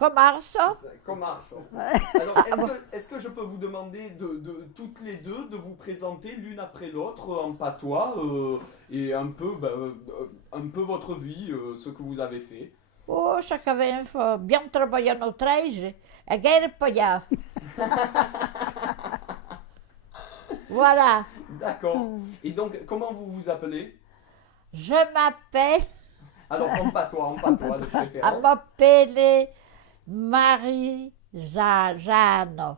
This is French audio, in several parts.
Commerce. Commerce. Alors, est-ce que je peux vous demander toutes les deux de vous présenter l'une après l'autre en patois et un peu votre vie, ce que vous avez fait? Oh, ça avait bien travaillé no três, a guerre paya. Voilà. D'accord. Et donc, comment vous vous appelez? Je m'appelle, Alors, en patois de à préférence. m'appeler Marie-Jeanne.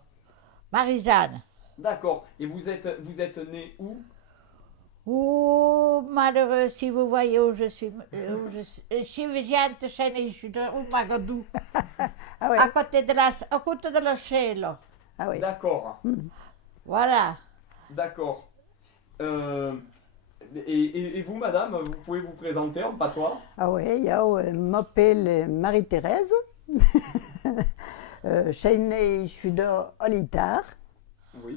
Marie-Jeanne. D'accord. Et vous êtes né où? Oh, malheureux, si vous voyez où je suis. Si vous êtes chez je suis au Magadou, Ah oui. à côté de la Cielo. Ah oui. D'accord. Voilà. D'accord. Et vous, madame, vous pouvez vous présenter en patois? Ah oui, je m'appelle Marie-Thérèse. Je suis née à Olitar Oui.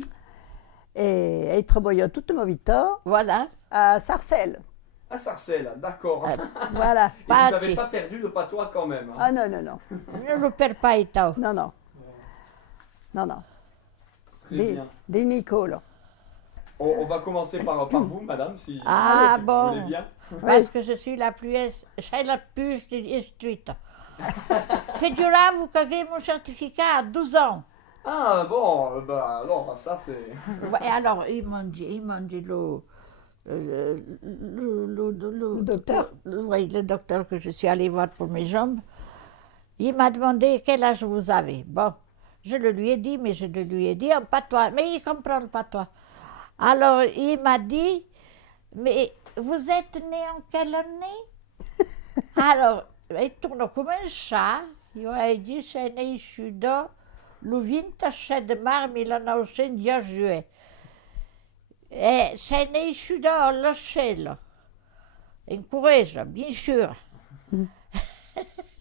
et je travaille toute ma vie Voilà. à Sarcelles. À Sarcelles, d'accord. Voilà. Et vous n'avez Pachi. pas perdu le patois quand même, hein? Ah non, non, non. Je ne perds pas et tout. Non, non. Non, non. Très Des, bien. des Nicolas. On va commencer par vous, madame, si Ah, vous bon. voulez bien. Parce que je suis la plus instruite. Figurez-vous que j'ai mon certificat à 12 ans. Ah, bon, bah alors, ça c'est... Et alors, ils m'ont dit Le docteur. Oui, le docteur que je suis allée voir pour mes jambes, il m'a demandé quel âge vous avez. Bon, je le lui ai dit, mais je le lui ai dit en patois, mais il comprend le patois. Alors, il m'a dit, mais vous êtes né en quelle année? Alors, il tourne comme un chat, il a dit, je suis né le 27 de mars 1910. E sei nasciuto allo cielo, in Corrèze, bien sûr.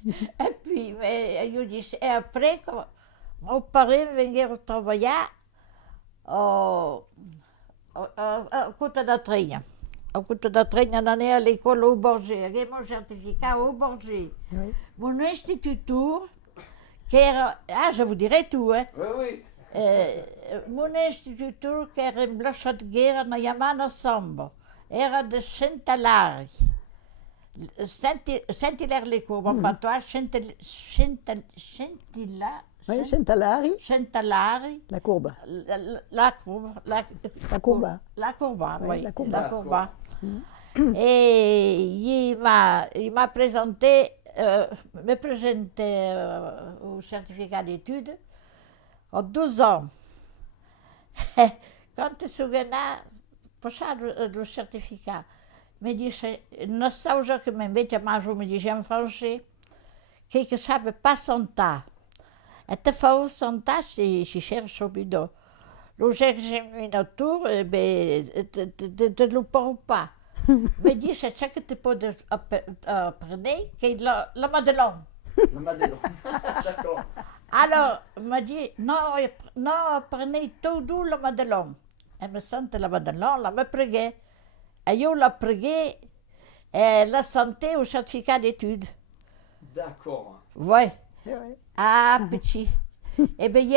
Et puis, et après, quand mon parent venait travailler à côté de Trigna. À côté de Trigna, on est à l'école au Borgé. J'ai mon certificat au Borgé. Oui. Mon instituteur, qui era... Ah, je vous dirai tout, hein. Oui, oui. Mon instituteur, che era in Blasciatghera, na chiamavano Sombo, era de Centalari. Sentilar le curva, patois, Oui, Centalari, Centalari, la courbe. la curva, La courba. la curva, Oui, oui, la courba. la curva. Et il m'a présenté, me présenté au certificat d'études à 12 ans. Quand tu te souviens, passar do certificat, me disse, non so già che invece Maggio mi diceva in francese, che sape pas sentar. E te fa sentar si cherche subito. Lo examinateur, te lo parle pas. Me dice, c'è che ti può apprendere, che la Madelon. Le Madelon. D'accord. Alors, il m'a dit, non, apprenez tout la Madelon. Elle me sentait la Madelon, la me priait. Et je la priais, et la sentais au certificat d'études. D'accord. Oui. Oui. Ah, petit. Eh bien, il y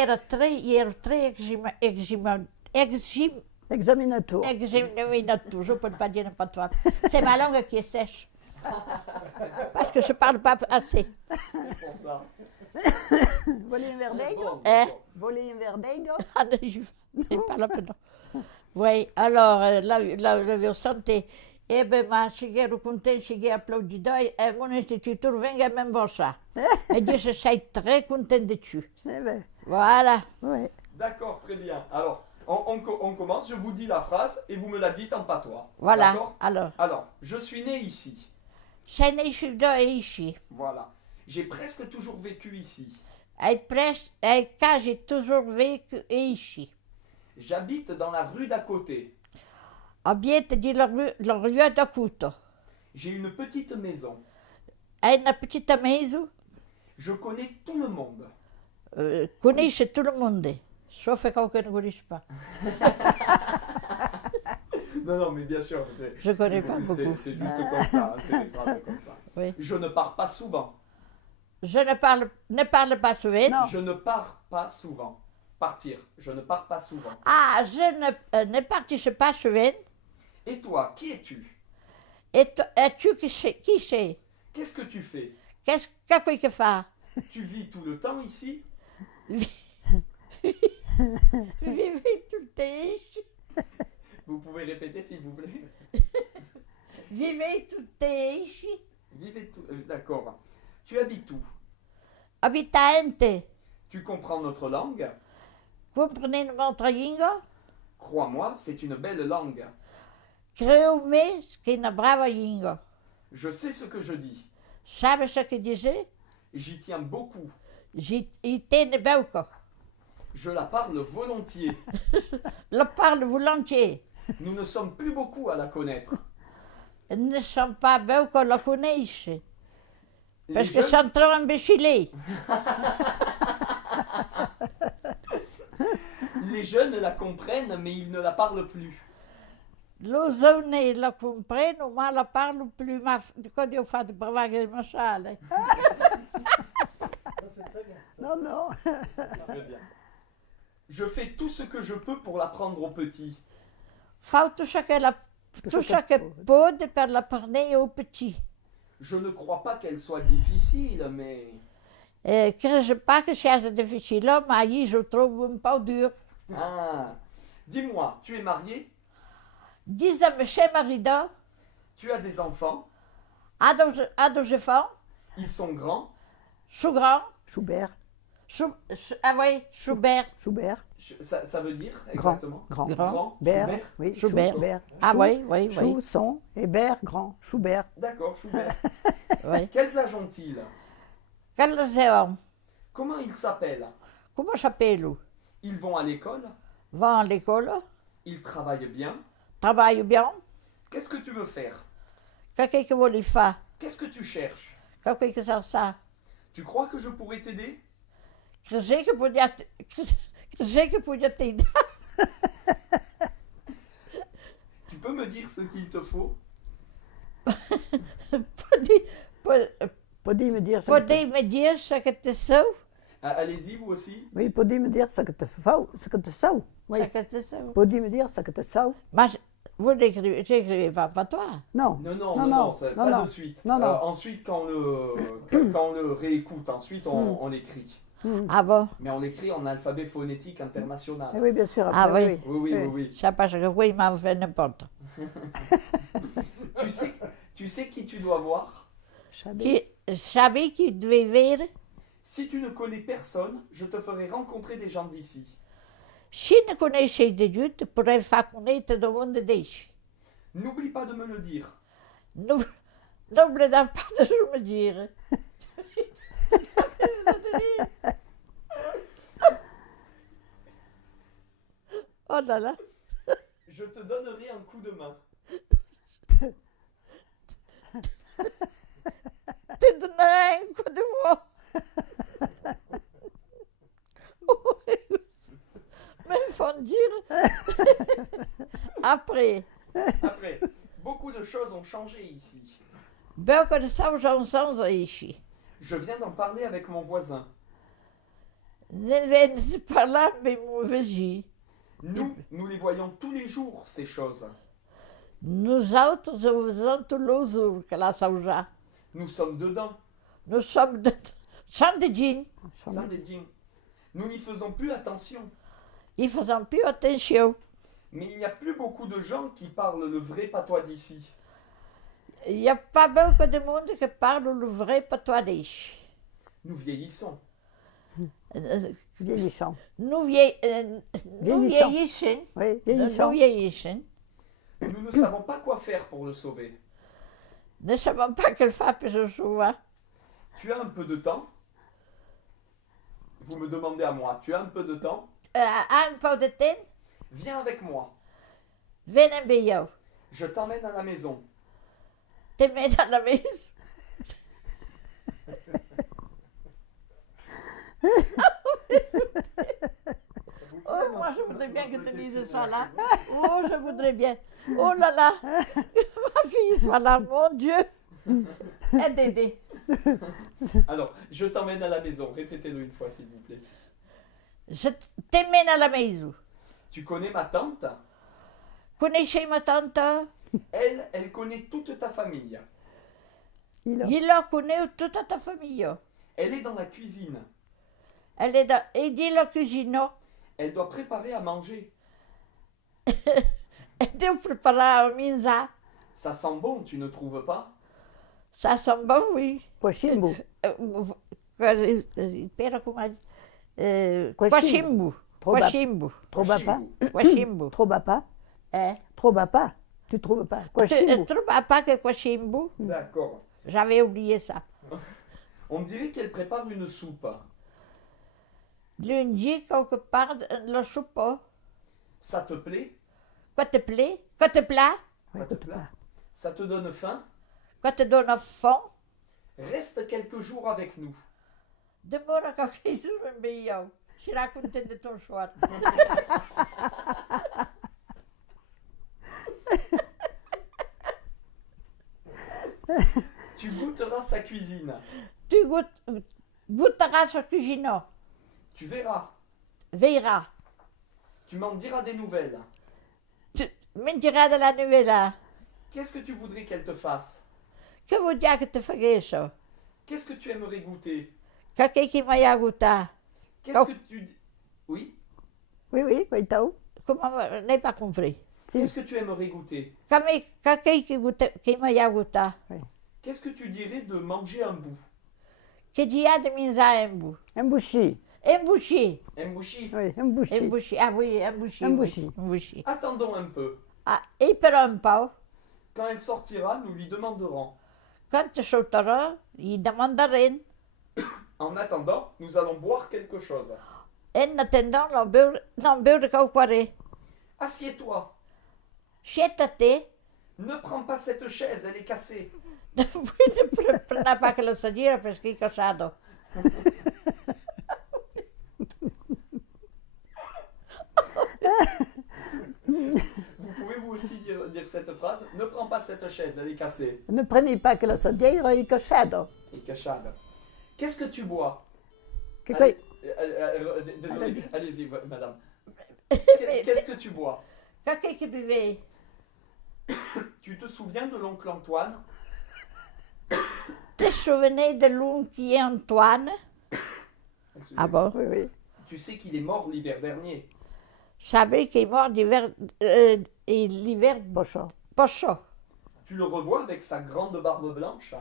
a très Examinateur. examinateur, je ne peux pas dire n'importe quoi. C'est ma langue qui est sèche. Parce que je ne parle pas assez. C'est pour ça. Voler un verdego? Bon, Hein? d'accord. Voler un verdego? Ah, non, je ne parle pas. Non. Oui, alors, la santé. Eh bien, ma cheguei contente, cheguei applaudida, et mon instituteur vient m'embaucher. Et dit, je suis très contente de tu. Eh ben, Voilà. oui. D'accord, très bien. Alors, on commence, je vous dis la phrase et vous me la dites en patois. Voilà. D'accord? Alors, je suis né ici. Sei nascido ici. Voilà. J'ai presque toujours vécu ici. Hai quasi toujours vécu ici. J'habite dans la rue d'à côté. Abbiate di la rue da Cuto. J'ai une petite maison. Hai una petita maison. Je connais tout le monde. Conosce tout le monde. Sauf quand on ne connaît pas. Non, non, mais bien sûr. Je connais pas beaucoup. C'est juste comme ça. C'est des phrases comme ça. Oui. Je ne pars pas souvent. Je ne parle pas souvent. Non. Je ne pars pas souvent. Partir. Je ne pars pas souvent. Ah, je ne participe pas souvent. Et toi, qui es-tu? Et tu qui sais? Qu'est-ce que tu fais? Qu'est-ce que fait? Tu vis tout le temps ici? Vivez tout le temps ici. Vous pouvez répéter s'il vous plaît? Vivez tout le temps ici. Vivez tout... D'accord. Tu habites où? Habitante. Tu comprends notre langue? Comprenez notre língua? Crois-moi, c'est une belle langue. Creu-me que é uma brava língua. Je sais ce que je dis. Sabe ce que dizer? J'y tiens beaucoup. E tem belco. Je la parle volontiers. Le parle volontiers. Nous ne sommes plus beaucoup à la connaître. Ne sont pas belco la connaissent. Les Parce que jeunes, sont trop imbécilés. les jeunes la comprennent, mais ils ne la parlent plus. Los homens la comprennent, ma la parlo plus. Ma quando eu faço bravagem de machale. Non, non. Très bien. Je fais tout ce que je peux pour l'apprendre aux petits. Falo tout ce que pode per la parler au petit. Je ne crois pas qu'elle soit difficile, mais... Creio pas que seja difícil, mas aí je trouve um peu dur. Ah, dis-moi, tu es marié? Diz-me, chez marido, Tu as des enfants? há dois enfants, Ils sont grands? sou grand, Schubert. oui, Schubert. Schubert. Ça veut dire Grand. exactement? Grand. Grand, Bert. Schubert. Oui, Schubert. Schubert. Ah Chou, oui, oui, Chou, oui. son et Bert, grand. Schubert. D'accord, Schubert. oui. Quels âges ont-ils? Quels são? Comment ils s'appellent? Como chapéu? Ils vont à l'école? Vão à l'école, Ils travaillent bien? trabalham bien. Qu'est-ce que tu veux faire? O que eu vou lhe fazer? Qu'est-ce que tu cherches? O que são ça? Tu crois que je pourrais t'aider? Creio que podia te dar. Tu peux me dire ce qu'il te faut? Pode me dire Podem me dizer ce que te sou? Ah, allez-y, vous aussi. Oui, pode me dire ce que te faut, ce que te sou. Oui. Ce que te sou. Pode me dire ce que te sou. Mas vous n'écrivez pas pour toi. Non. Non, non, Non, non, non, non, ça- non, pas non. de suite. Non, non. Ensuite, quand on le réécoute, ensuite on l'écrit. Ah bon? Mais on l'écrit en alphabet phonétique international. Eh oui, bien sûr. Ah après, oui. Oui, oui, oui, oui. Ça parce que oui, m'a fait n'importe. Tu sais qui tu dois voir? Chabé. Qui savez qui devait ver? Si tu ne connais personne, je te ferai rencontrer des gens d'ici. Si ne connaissez de Dieu, tu pourrais faire connaître le monde d'ici. N'oublie pas de me le dire. N'oubliez pas de me dire. Oh là là. Je te donnerai un coup de main. Tu donnerais un coup de moi. Même font dire. Après, Après, beaucoup de choses ont changé ici. beaucoup de ça, j'en sens ici. Je viens d'en parler avec mon voisin. Ne venez pas là, mais mauvais. Nous les voyons tous les jours, ces choses. Nous autres, nous faisons tous les jours que la sauja. Nous sommes dedans, Nous sommes de sans de jeans. sans des jeans. Nous n'y faisons plus attention. Ils ne faisaient plus attention. Mais il n'y a plus beaucoup de gens qui parlent le vrai patois d'ici. Il n'y a pas beaucoup de monde qui parle le vrai patois d'ici. Nous vieillissons. Vieillissant. Nous Vieillissant. vieillissons. Oui, Nous vieillissant. vieillissons. Nous ne savons pas quoi faire pour le sauver. Ne savons pas quelle faire pour se sauver. Tu as un peu de temps? Vous me demandez à moi, tu as un peu de temps? Un peu de temps, Viens avec moi. venez bien. Je t'emmène à la maison. Te mets dans la maison. Oh, moi, je voudrais bien que tu dises ça là. Oh, je voudrais bien. Oh là là. Ma fille soit là, mon Dieu. Et Dédé. Alors, je t'emmène à la maison. Répétez-le une fois, s'il vous plaît. Je t'emmène à la maison. Tu connais ma tante? Connaissez ma tante? Elle connaît toute ta famille. Il a. Il la connaît toute ta famille. Elle est dans la cuisine. Elle est dans... Et dit la cuisine. Elle doit préparer à manger. Elle doit préparer à minza. Ça sent bon, tu ne trouves pas? Ça sent bon, oui. Quashimbu. Espera como é. Quashimbu. Quashimbu. Troba- Quashimbu. Trobapa. Quashimbu. Trobapa. É. Trobapa. Tu trouves pas? Tu Quashimbu. trouves pas que Quashimbu? D'accord. J'avais oublié ça. On dirait qu'elle prépare une soupe. Lundi, quelque part, le soupe. Ça te plaît? Quoi te plaît? Quoi te plaît? Ouais, Ça te écoute plaît? pas. Ça te donne faim? Quoi te donne fond? Reste quelques jours avec nous. Demora qualquer jour bij jou. Je raconte de ton choix. Tu goûteras sa cuisine. Tu goûteras sa cuisine. Tu verras. Verras. Tu m'en diras des nouvelles. Tu me diras de la nouvelle. Qu'est-ce que tu voudrais qu'elle te fasse? Que vous dire que te ferais ça? Qu'est-ce que tu aimerais goûter? Quelqu'un qui m'a goûté. Qu'est-ce Oh. que tu... Oui? Oui, oui, oui, t'as où? Comment? Je n'ai pas compris. Si. Qu'est-ce que tu aimerais goûter? Quelqu'un qui m'a goûté. Qu'est-ce que tu dirais de manger un bout? Que dia de minza embu. Un bouchi. Embouché. Un bouchi? Oui, un bouchi. Embouché. Ah oui, embouché. Embouché. Embouché. Attendons un peu. Ah, et per un peu. Quand elle sortira, nous lui demanderons. Quand tu sauteras, il demanderait. En attendant, nous allons boire quelque chose. En attendant, l'on beurre cauquaré. Assieds-toi. Siéntate. Ne prends pas cette chaise, elle est cassée. Ne prends pas que le sedire parce qu'il est cassado. Vous pouvez vous aussi dire cette phrase. Ne prends pas cette chaise, elle est cassée. Ne prenez pas que la sodiera e cachado. Et cachade. Qu'est-ce que tu bois? Che quoi? Désolé, Allez-y. allez-y, madame. Qu'est-ce que tu bois? Quelqu'un qui buvait. Tu te souviens de l'oncle Antoine? Te souvenez de l'oncle Antoine? Ah bon? Oui, oui. Tu sais qu'il est mort l'hiver dernier. Je savais qu'il est mort l'hiver Bocho. prochain. Tu le revois avec sa grande barbe blanche.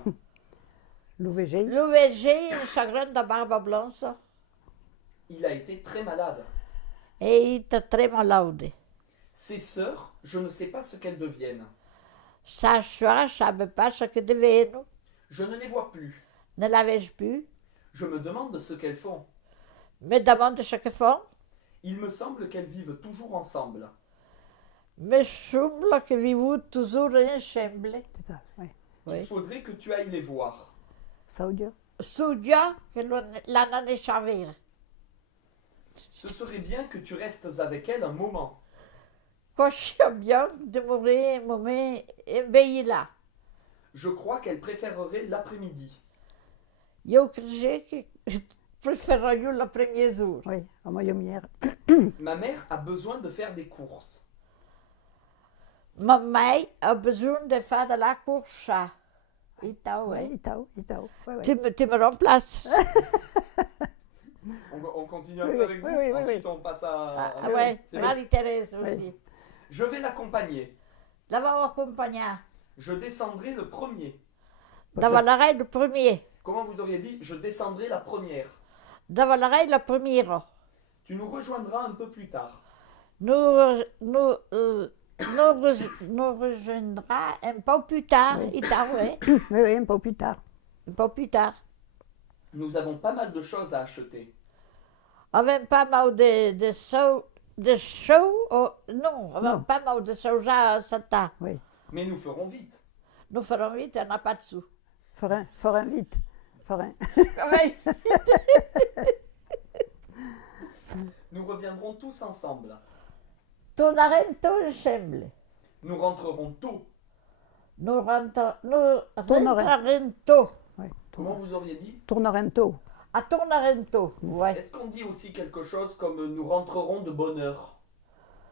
L'UVG. L'OVG, le chagrin de barbe blanche, Il a été très malade. et il était très malade. Ses sœurs, je ne sais pas ce qu'elles deviennent. Sa soeur, je ne savais pas ce que devait nous. Je ne les vois plus. Ne l'avais-je plus? Je me demande ce qu'elles font. Me demande ce qu'ils font. Il me semble qu'elles vivent toujours ensemble. Me semble que vivons toujours ensemble. C'est ça, oui. Oui. Il faudrait que tu ailles les voir. Saudia. Soudia que l'année chavire. Ce serait bien que tu restes avec elles un moment. Quand je suis bien de mourir, un moment, et là. Je crois qu'elle préférerait l'après-midi. Eu creio que preferiria le premier jour. Oui, à moyen mière. Ma mère a besoin de faire des courses. Ma mère a besoin de faire de la course. Então, Oui, ouais. Itao, Itao. Oui, oui. Tu me remplaces. On continue un Oui, peu oui, avec vous. oui, oui, oui, Ensuite, oui. on passe à... Ah ouais, C'est bon. Marie-Thérèse aussi. Oui. Je vais l'accompagner. La va accompagner. Je descendrai le premier. Devant l'arrêt le premier. Comment vous auriez dit? Je descendrai la première. Devant l'arrêt le premier. Tu nous rejoindras un peu plus tard. Nous rejoindra un peu plus tard. Oui. Então, ouais. Oui, oui, un peu plus tard. Un peu plus tard. Nous avons pas mal de choses à acheter. Avec pas mal de show. Non, avec Non. pas mal de choses à Santa. Oui. Mais nous ferons vite. Nous ferons vite, on n'a pas de sous. Forain vite. Forain. Ouais. Nous reviendrons tous ensemble. Tornarem tous ensemble. Nous rentrerons tôt. Nous Tornerem. rentrerons tôt. Oui, Comment vous auriez dit? Tornorento. À Tornorento, ouais. Est-ce qu'on dit aussi quelque chose comme nous rentrerons de bonne heure?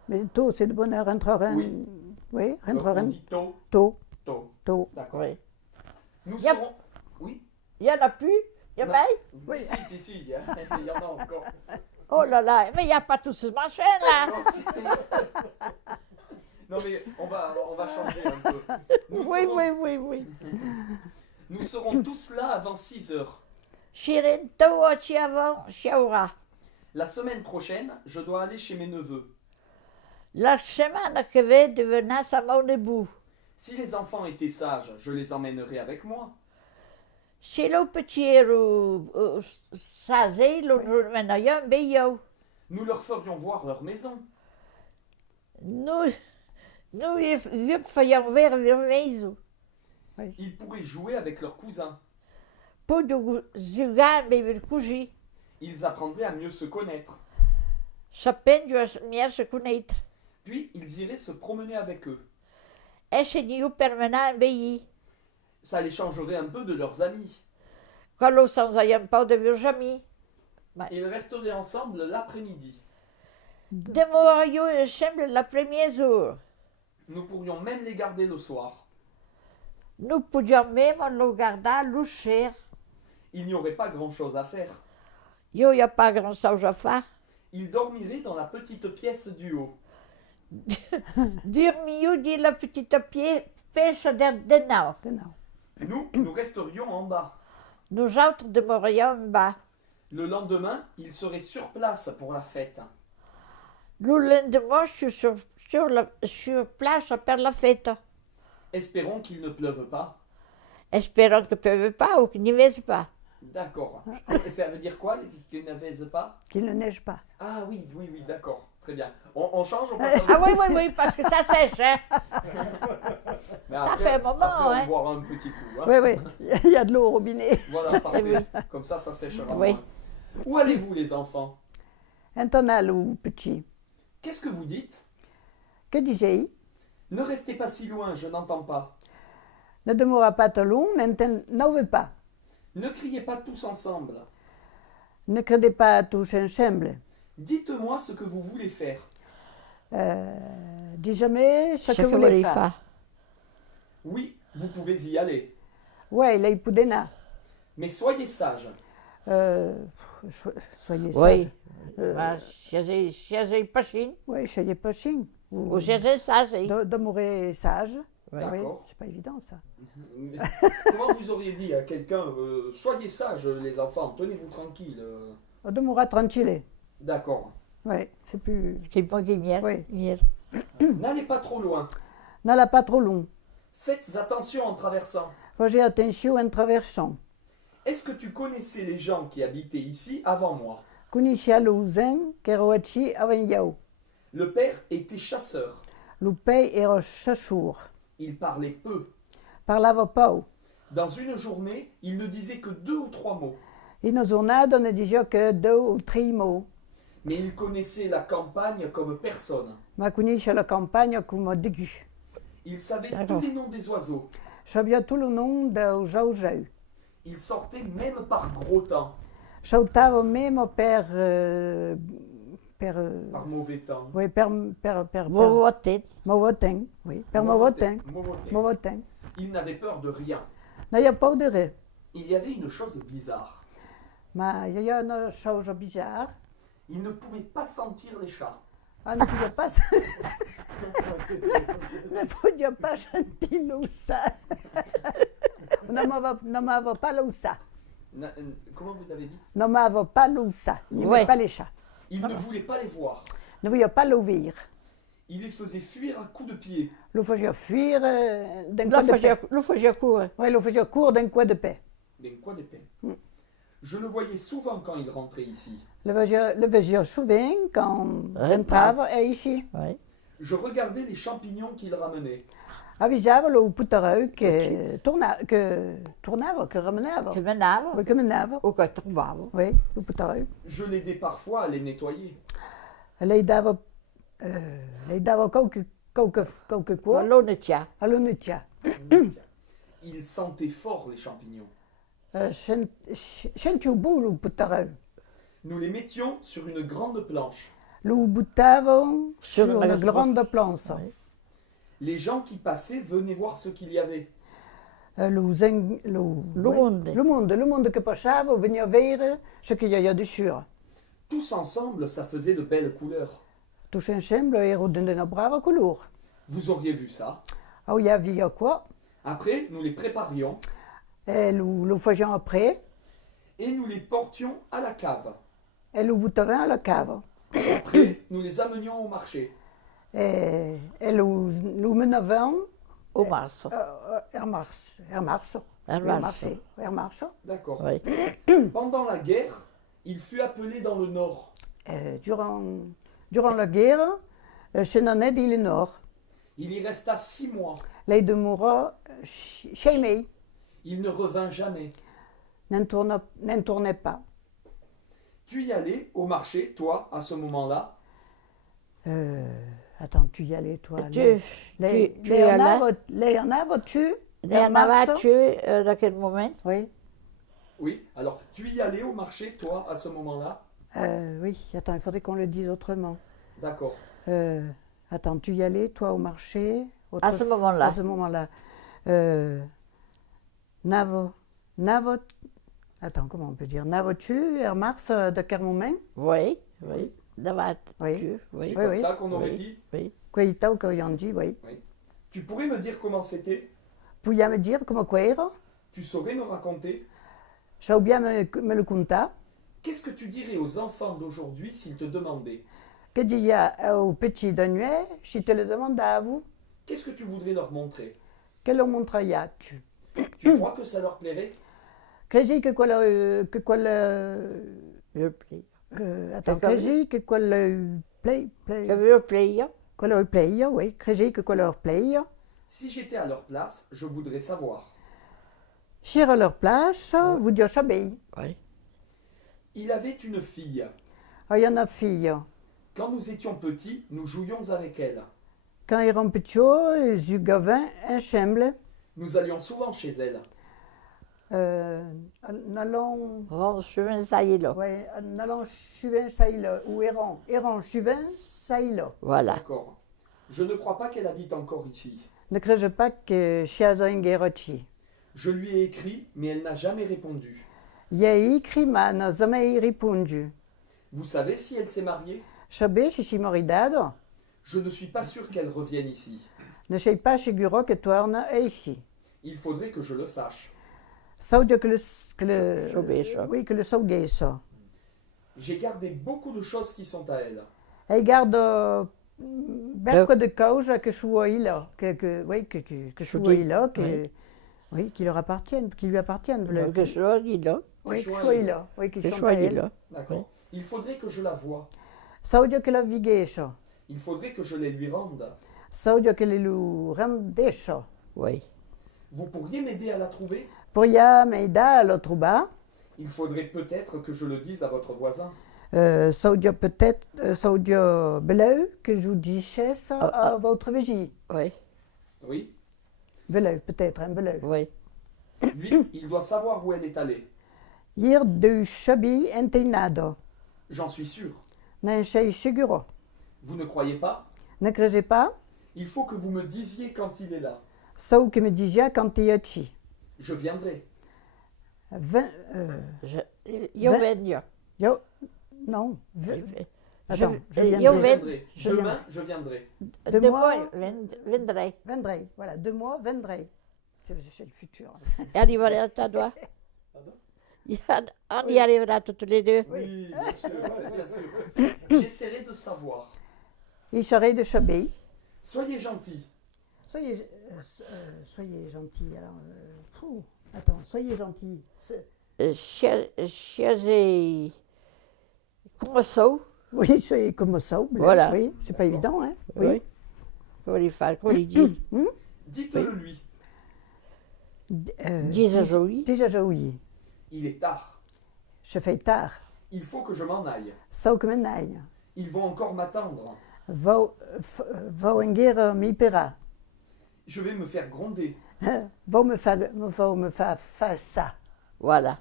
Mais tôt, c'est de bonheur. Rentreren. Oui. Oui, Donc, on rentreren. dit tôt, Tôt, tôt. tôt. D'accord. Oui. Nous Yep. serons... Oui? Il n'y en a plus? Il y a Non. pas? Oui. Si, il y en a encore. Oh là là, mais il n'y a pas tout ce machin là. Non, non, mais on va changer un peu. Oui. Nous serons tous là avant 6 heures. Chirinto, Chiavon, Chiaura. La semaine prochaine, je dois aller chez mes neveux. La semaine que ve devenir à mon debout. Si les enfants étaient sages, je les emmènerai avec moi. Chez le petit sazé, le menaillon, beyo. Nous leur ferions voir leur maison. Nous, il faisons vers la maison. Ils pourraient jouer avec leurs cousins. Pour de jugar, mais il coucher. Ils apprendraient à mieux se connaître. Sapent, je mieux se connaître. Puis, ils iraient se promener avec eux. Et chez nous, permanent, beyi. Ça les changerait un peu de leurs amis. Quand l'on s'en aille pas de vieux amis. Ils resteraient ensemble l'après-midi. De Morio et semble la première jour. Nous pourrions même les garder le soir. Nous pouvions même le garder loucher. Il n'y aurait pas grand-chose à faire. Il n'y a pas grand-chose à faire. Ils dormiraient dans la petite pièce du haut. Dormiu dit la petite pêche de nord. Nous resterions en bas. Nous autres demeurions en bas. Le lendemain, ils seraient sur place pour la fête. Le lendemain, je suis sur place pour la fête. Espérons qu'il ne pleuve pas. Espérons qu'il ne pleuve pas ou qu'il n'y neige pas. D'accord. Ça veut dire quoi, qu'il ne neige pas? Qu'il ne neige pas. Ah oui, d'accord. Très bien. On change, on passe Ah oui, parce que ça sèche, hein. Mais Ça fait un moment, après, hein. on boira un petit coup. Hein. Oui, il y a de l'eau au robinet. Voilà, parfait. Oui. Comme ça sèchera Oui. moins. Où allez-vous, les enfants? Un tonal ou petit. Qu'est-ce que vous dites? Que dis-je? Ne restez pas si loin, je n'entends pas. Ne demeura pas trop long, n'en pas. Ne criez pas tous ensemble. Ne credez pas tous ensemble. Dites-moi ce que vous voulez faire. Dis jamais ce que Chaque vous voulez fois. faire. Oui, vous pouvez y aller. Oui, là, il poudena. Mais soyez sages. Soyez Oui. sages. Chez Pachine Oui, soyez pas chine. ou chez Sazé. Demeurez sage. Oui, D'accord. c'est pas évident ça. Comment vous auriez dit à quelqu'un soyez sages, les enfants, tenez-vous tranquilles. Demeura tranquille. D'accord. Oui, c'est plus. C'est pas qui vient. Oui. N'allez pas trop loin. N'allez pas trop long. Faites attention en traversant. Faites attention en traversant. Est-ce que tu connaissais les gens qui habitaient ici avant moi? Coniscia l'usen che roaci aveniau. Le père était chasseur. Lupei era chasseur. Il parlait peu. Parlava pas. Dans une journée, il ne disait que 2 ou 3 mots. In una giornata ne diceva che 2 o 3 mots. Mais il connaissait la campagne comme personne. Ma conosce la campagna come digu. Il savait D'accord. tous les noms des oiseaux. Sabia tout le nom del jau. Il sortait même par gros temps, Saltava mesmo per par mauvais temps. oui, per Voter. Movoten, oui, per Mauvais Movoten. temps. Movoten. Il n'avait peur de rien. Non, il n'y a pas de ré. Il y avait une chose bizarre. Mais il y a une chose bizarre. Il ne pouvait pas sentir les chats. Ah, ne pouvait pas, ne pouvait pas sentir l'oussa. Non m'avait pas l'oussa. Comment vous avez dit? Non m'avait pas l'oussa. Il n'aimait Ouais. pas les chats. Il ne voulait pas les voir. Ne voulait pas l'ouvrir. Il les faisait fuir à coups de pied. Le faisait fuir d'un coin de paix. Le faisait courir. Oui, le faisait court d'un coin de paix. Des quoi d'épée. Je le voyais souvent quand il rentrait ici. Le faisait souvent quand rentrava ici. Oui. Je regardais les champignons qu'il ramenait. Avisava le putareu que tournava, que ramenava. Que menava. Oui, que menava. Ou que trouvava. Oui, le putareu. Je l'aidais parfois à les nettoyer. Lei dava qualche cuore L'on ne tient. all'uniccia. Il sentait fort les champignons. Sentiu bulu putareu. Nous les mettions sur une grande planche. Lu buttavam Sur sur una una grande planza. Oui. Les gens qui passaient venaient voir ce qu'il y avait. Le monde che passava venia vedere ce qu'il y a dessus. Tous ensemble, ça faisait de belles couleurs. Tous ensemble ero d'una brava color. Vous auriez vu ça. Au y havia quoi? Après, nous les préparions E lo faciamo après, et nous les portions à la cave. e lo buttavam alla cava. Après, nous les amenions au marché. E lo menavam Au marso. er marche. D'accord. Oui. Pendant la guerre, il fut appelé dans le nord. Durant la guerre, ce n'en est dit le nord. Il y resta 6 mois. Lei demora chez me, Il ne revint jamais. n'en tournait pas. Tu y allais au marché, toi, à ce moment-là? Attends, tu y allais, toi? Tu y allais? Lei andava-tu? Ne andavate da quel moment? Oui. Oui. Alors, tu y allais au marché, toi, à ce moment-là? Oui, attends, il faudrait qu'on le dise autrement. D'accord. Attends, tu y allais, toi, au marché? À ce moment-là. À ce moment-là. Navo, attends, comment on peut dire? Navo-tu, er mars de quel moment? Oui, oui. Davate, Oui. oui. C'est Oui, comme oui. ça qu'on aurait Oui. dit. Oui. Quei tau che io dit, oui. Oui. Tu pourrais me dire comment c'était? Puoi me dire come era? Tu saurais me raconter? Sau bien me le contar. Qu'est-ce que tu dirais aux enfants d'aujourd'hui s'ils te demandaient? Che dia au petit de nuit, si te le demandavo, Qu'est-ce que tu voudrais leur montrer? che lo montraiatu? Tu crois que ça leur plairait? Credi che quello, Le play. attends, Che cosa? credi che quello play, Je veux le player. quello play, oui, credi che quello play. Si j'étais à leur place, je voudrais savoir. Sur leur place, vous dire chabei. Oui. Il avait une fille. Il y en a fille. Quand nous étions petits, nous jouions avec elle. Quand ils étaient petits, ils jugaient ensemble. Nous allions souvent chez elle. N'allons, Ron chemin, ça y est là. ouais, n'allons suivre ça là, ou errant suivant ça là. Voilà. D'accord. Je ne crois pas qu'elle habite encore ici. Ne crée pas que chez Azoinguerochi. Je lui ai écrit, mais elle n'a jamais répondu. Il y a écrit, mais n'a jamais répondu. Vous savez si elle s'est mariée? Sabes si si moridado? Je ne suis pas sûr qu'elle revienne ici. Ne sei pas seguro que torna ici. Il faudrait que je le sache. Saudio que Saubeixa. oui, que le saugueissa. J'ai gardé beaucoup de choses qui sont à elle. Et garde beaucoup de causes que choisi là, oui, que choisi là, que oui, qui leur appartiennent, qui lui appartiennent. Quelque chose, il est là. Oui, Que que choisi. choisi là, oui, qui Que sont à choix, il est elle. là. D'accord. Il faudrait que je la voie. Saudio que la vigueissa. Il faudrait que je les lui rende. Saudio que le rendessa. Oui. Vous pourriez m'aider à la trouver? Poia meida lo trouba. Il faudrait peut-être que je le dise à votre voisin. Saudio peut-être, saudio beleu que je vous dise ça à votre vigie. Oui. Oui. Beleu, peut-être, un beleu. Oui. Lui, il doit savoir où elle est allée. Ir de chabi enteinado. J'en suis sûr. N'en sei seguro. Vous ne croyez pas? Ne crez pas? Il faut que vous me disiez quand il est là. Sau que me disait quand il y a chi. Je viendrai. Io vengo. Yo, non. Attends, je Io viendrai. vengo. Je Demain, je viendrai. De De moi, moi, vendrai. vendrai. Voilà, de moi, vendrai. C'est le futur. E arriverà a toi. On y arrivera tous les deux. Oui, bien sûr, bien sûr. J'essaierai de savoir. Il serait de Chabé. Soyez gentils. Soyez gentils. Alors, attends, soyez gentils. Chiesi. Come so? Oui, soyez comme ça. Voilà. Oui, c'est pas évident, hein? Oui. Come li fa? Come li dici? Dites-le lui. Dis oui. Déjà oui. Il est tard. Je fais tard. Il faut que je m'en aille. Sau que me naille. Ils vont encore m'attendre. Vou en guerre mi pera. Je vais me faire gronder. Vou me faire ça. Voilà.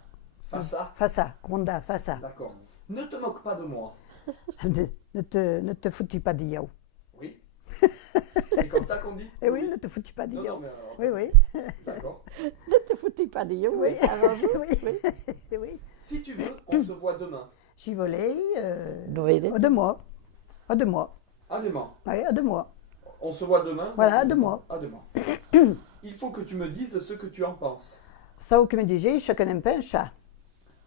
Fassa. Fassa, Gronda, Fassa. D'accord. Ne te moque pas de moi. Ne te foutis pas de yao. Oui. C'est comme ça qu'on dit? Eh oui, ne te foutis pas de Non, yao. non, mais alors, Oui, oui. D'accord. Ne te foutis pas de yo, oui. Oui, oui. Si tu veux, on se voit demain. J'y volais, Oui. à 2 mois. À 2 mois. À demain. Oui, à 2 mois. On se voit demain. Voilà, à 2 mois. À demain. Il faut que tu me dises ce que tu en penses. Sau que me dice, chacun un pensa.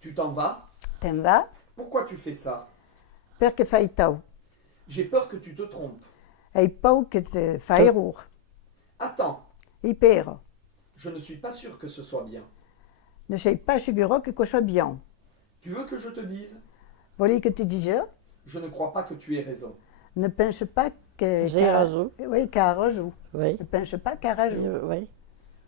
Tu t'en vas? Te'n va, Pourquoi tu fais ça? perché fai tau. J'ai peur que tu te trompes. Hai pau che te fai error. Attends, Ipero. je ne suis pas sûr que ce soit bien. Ne sei pas sicuro che cosa bien. Tu veux que je te dise? Voli che ti dice, Je ne crois pas que tu aies raison. ne pense pas que... J'ai raison. Oui, qu'à raison. Oui. Ne pense pas qu'à raison. Oui.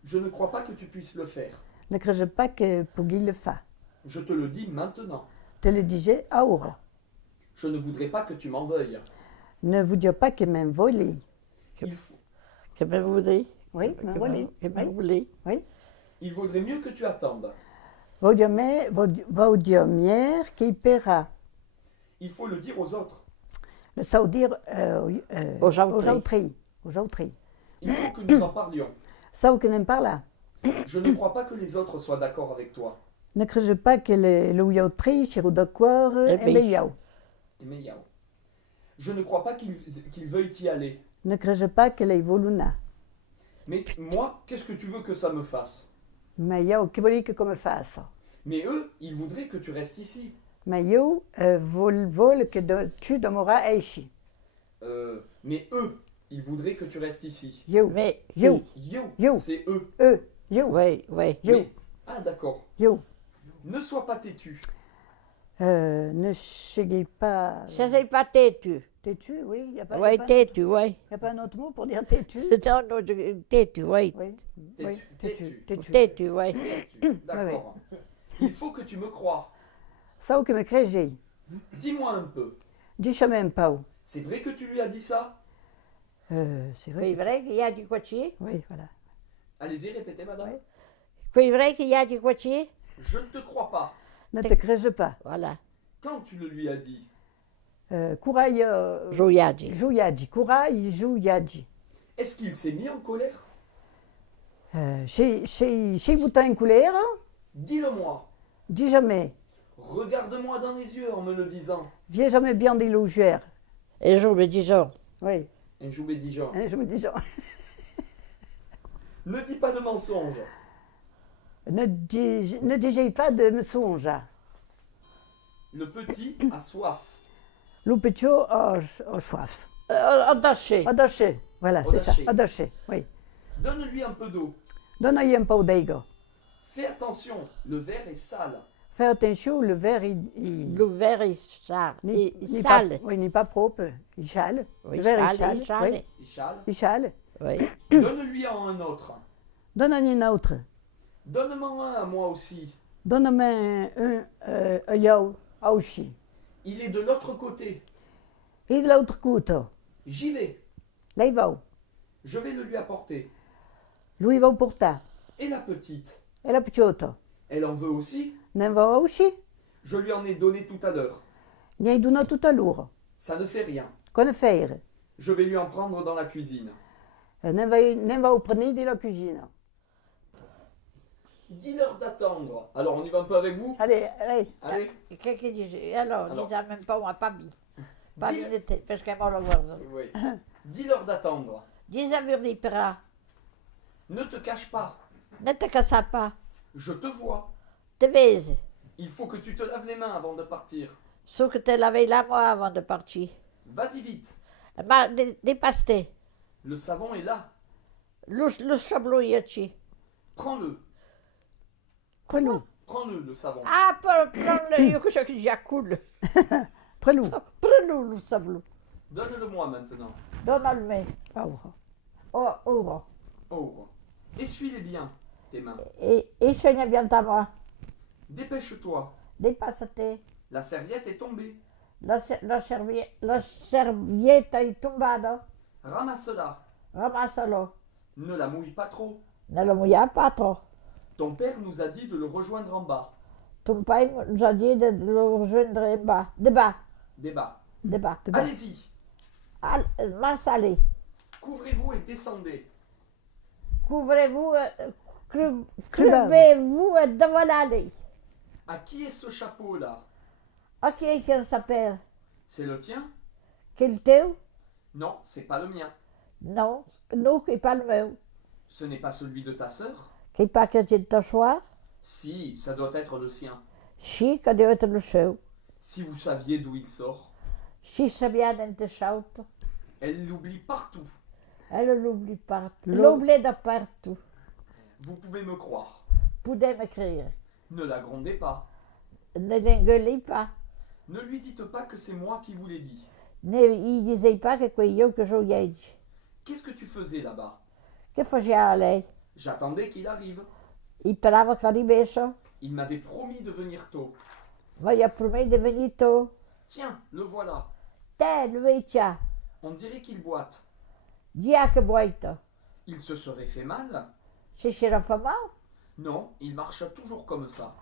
Je ne crois pas que tu puisses le faire. Ne crée pas que Pugui le fa. Je te le dis maintenant. Te le disais ora. Je ne voudrais pas que tu m'en veuilles. Ne vous dis pas que m'en volé. Il, f- Que me voudrez? Oui, m'en volé. Que me Oui, voulez? oui. il vaudrait mieux que tu attendes. Vau dire mier qui paiera. Il faut le dire aux autres. Le ça veut dire Aux autres. Aux autres. Il faut que nous en parlions. Ça que n'en parle. Je ne crois pas que les autres soient d'accord avec toi. Ne crée pas que le autres sont d'accord et bien. meilleur. Mais Yao. Je ne crois pas qu'ils veuillent y aller. Ne crée pas que les voluna. Mais moi, qu'est-ce que tu veux que ça me fasse? Mais io, che vuoi che come faccia? Mais eux, ils voudraient que tu restes ici. Mais io vol che tu demoras esci. Mais eux, ils voudraient que tu restes ici. Io, Mais. Yo. Yo, c'est eux. Io, Oui, oui. Yo. Mais- ah d'accord. io. Ne sois pas têtu. Ne chegui pas. Ça, c'est pas têtu. Têtu, oui. Il n'y a, pas- Oui, y a pas- têtu, oui. y a pas un autre mot pour dire têtu. Non, non, têtu, oui. Oui, Têtu, oui, têtu. Têtu. Têtu, oui. Têtu, d'accord. Il faut que tu me crois. Ça que me crée, Dis-moi un peu. dis même pas. C'est vrai que tu lui as dit ça? C'est C'est vrai. vrai qu'il y a du coitier? Oui, voilà. Allez-y, répétez, madame. Ouais. C'est vrai qu'il y a du coitier? Je ne te crois pas. Ne te crée pas. Voilà. Quand tu le lui as dit, Couraille, Jouiadi. jouiadi. Couraille, jouiadi. est-ce qu'il s'est mis en colère? Chez Boutin couleur, Dis-le-moi. dis jamais. Regarde-moi dans les yeux en me le disant. Viens jamais bien des logères. Et je me disons. Oui, Un joubé Dijon. hein, je me dis. Ne dis pas de mensonges. Ne dis pas de mensonge. Le petit a soif. Le petit a soif. Attaché. Adoché. Voilà, c'est ça. Adoché. Adoché, oui. Donne-lui un peu d'eau. Donne-lui un peu d'ego. Fais attention, le verre est sale. Fais attention, le verre, il Le verre est sale. n'est Il pas, sale. oui, il n'est pas propre. Il chale. Oui, Le verre, sale, il il chale. chale. Oui, Il chale. il chale. Oui. Donne-lui en un autre. Donne-lui un autre. Donne-moi un à moi aussi. Donne-moi un yo aussi. Il est de l'autre côté. Et de l'autre côté, J'y vais. là, il va. Je vais le lui apporter. Lui, il va pour ta. Et la petite, Et la petite, elle en veut aussi. ne va aussi. Je lui en ai donné tout à l'heure. Ne hai donato tout à l'heure. Ça ne fait rien. Qu'on faire? Je vais lui en prendre dans la cuisine. Ne va prendre de la cuisine. Dis-leur d'attendre. Alors on y va un peu avec vous? Allez, allez. Allez. Qu'est-ce qu'il dit? Alors, Alors. ils n'ont même pas, moi, pas mis. Pas Dis- mis de tête, parce qu'elle m'a le voir. Oui. Dis-leur d'attendre. Dis à Vurdipera, Ne te cache pas. ne te casse pas. Je te vois. Te vise. Il faut que tu te laves les mains avant de partir. Sauf que tu lavé la moi avant de partir. Vas-y vite. Des pastés. Le savon est là. Le chablou y est. Prends-le. Prends-le. Prends-le, le savon. Ah, prends-le, il y a quelque chose qui j'acoule. Prends-le. Prends-le, le sablou. Donne-le-moi maintenant. Donne-le. Oh. Oh. Ouvre. Essuie-les bien, tes mains. Et chaîne bien ta main. Dépêche-toi. Dépasse-te. La serviette est tombée. La serviette est tombée. Ramasse-la. Ramasse-le. Ne la mouille pas trop. Ne le mouille pas trop. Ton père nous a dit de le rejoindre en bas. Ton père nous a dit de le rejoindre en bas. De bas, Des bas. de bas. De bas. Allez-y, Mince, allez. couvrez-vous et descendez. Couvrez-vous, Crubave. crevez-vous devant l'allée. À qui est ce chapeau-là? Ok, qu'elle s'appelle. C'est le tien? Quel teu? Non, c'est pas le mien. Non, nous qui pas le meu. Ce n'est pas celui de ta sœur? Qui pas que tu te choix. Si, ça doit être le sien. Si, que Dieu te le show. Si vous saviez d'où il sort. Si c'est bien dans te shout. Elle l'oublie partout. Elle l'oublie partout. L'eau. L'oublie de partout. Vous pouvez me croire. Pouvez m'écrire. Ne la grondez pas. Ne l'engueulez pas. Ne lui dites pas que c'est moi qui vous l'ai dit. Ne il disait pas que quoi yo que je lui ai dit. Qu'est-ce que tu faisais là-bas? Que faisais aller? J'attendais qu'il arrive. Il parlava che arrivasse. Il m'avait promis de venir tôt. Ma gli ha promesso di venire tu. Tiens, le voilà. Te, lui c'ha. On dirait qu'il boite. Dia che boita. Il se serait fait mal? Se c'era fa mal, Non, il marche toujours comme ça.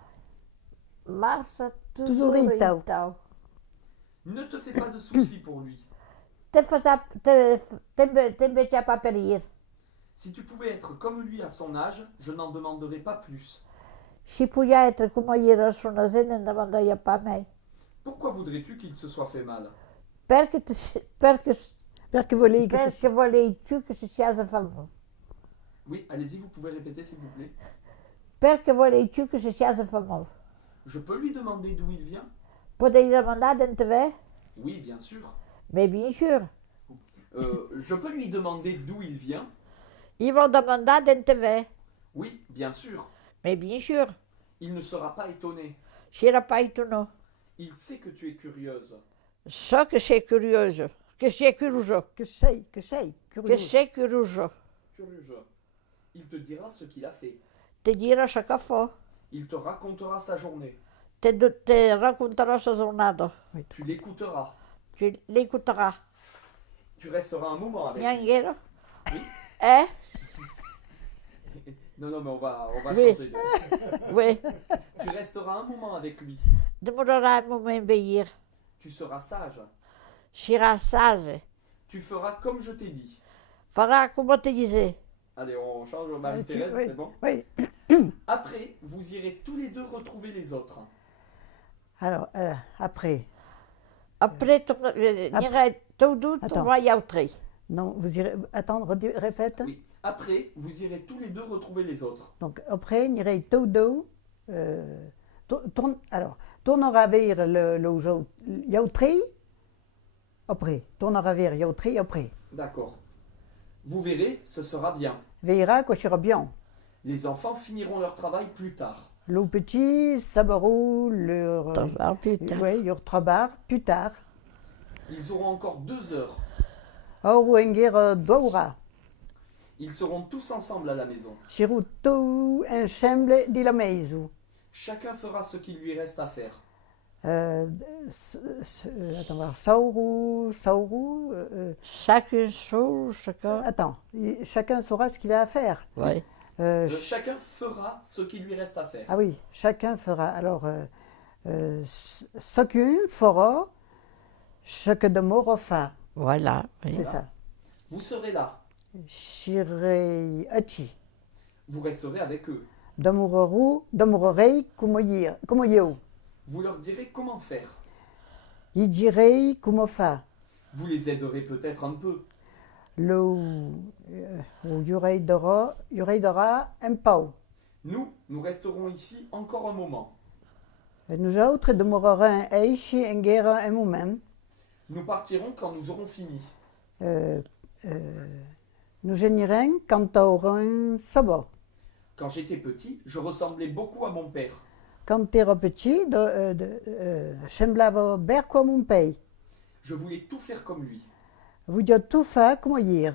marsa Toujours toujours itau. itau. Ne te fais pas de soucis pour lui. Te invece pas perir. Si tu pouvais être comme lui à son âge, je n'en demanderais pas plus. Si podia être come era sono se ne demandaia pas a me. Pourquoi voudrais-tu qu'il se soit fait mal? Perché Perché volevi che si... volevi tu che si sia famoso? Oui, allez-y, vous pouvez répéter s'il vous plaît. Perché volevi tu che si sia famoso? Je peux lui demander d'où il vient? Potevi domandare dentro te? Oui, bien sûr. Mais bien sûr. Je peux lui demander d'où il vient? Ils vont demander dentro te? Oui, bien sûr. Mais bien sûr. Il ne sera pas étonné. C'era pas étonnant. Il sait que tu es curieuse. So che sei curioso. Che sei curioso. Que sei, Che curieux. sei curioso. Curieuse. Il te dira ce qu'il a fait. Te dirà ce che fa. Il te racontera sa journée. Te racconterà sa giornata. Tu l'écouteras. Tu l'écouteras. Tu resteras un moment avec lui. Niangero? Oui. Eh? Non, non, mais on va Oui. changer. Oui. Tu resteras un moment avec lui. Demorerà un moment veiller. Tu seras sage. Sarà sage. Tu feras comme je t'ai dit. Farà come ti disais. Allez, on change Marie-Thérèse, Oui. c'est bon? Oui. Après, vous irez tous les deux retrouver les autres. Alors, après, Après, n'irai tout Attends. vai altri. non, vous irez... Attends, répète. Oui. Après, vous irez tous les deux retrouver les autres. Donc, après, nirei todo... alors, tornera vers le yautri, après. Tornera vers yautri, après. D'accord. Vous verrez, ce sera bien. Verra que sera bien. Les enfants finiront leur travail plus tard. Le petit sabarou, leur... Oui, leur travail, plus tard. Ils auront encore 2 heures. Or, enger doura. Ils seront tous ensemble à la maison. Chiruto ensemble di la meizu. Chacun fera ce qu'il lui reste à faire. Attends, voir. Sauru. Chaque chose, chacun. Attends, chacun saura ce qu'il a à faire. Oui. Chacun fera ce qu'il lui reste à faire. Ah oui, chacun fera. Alors, chacun fera ce que de morofa. Voilà. Oui. C'est ça. Vous serez là. Shirei achi. Vous resterez avec eux. Damurorei kumoyeo. Vous leur direz comment faire. Ijirei kumofa. Vous les aiderez peut-être un peu. Yurei dora un pau. Nous resterons ici encore un moment. Nous autres demorerons eichi engera un moment. Nous partirons quand nous aurons fini. Nous génirons quand aurons sabot. Quand j'étais petit, je ressemblais beaucoup à mon père. Quand tu étais petit, semblava berco mon pays. Je voulais tout faire comme lui. Vous dites tout fait comme hier.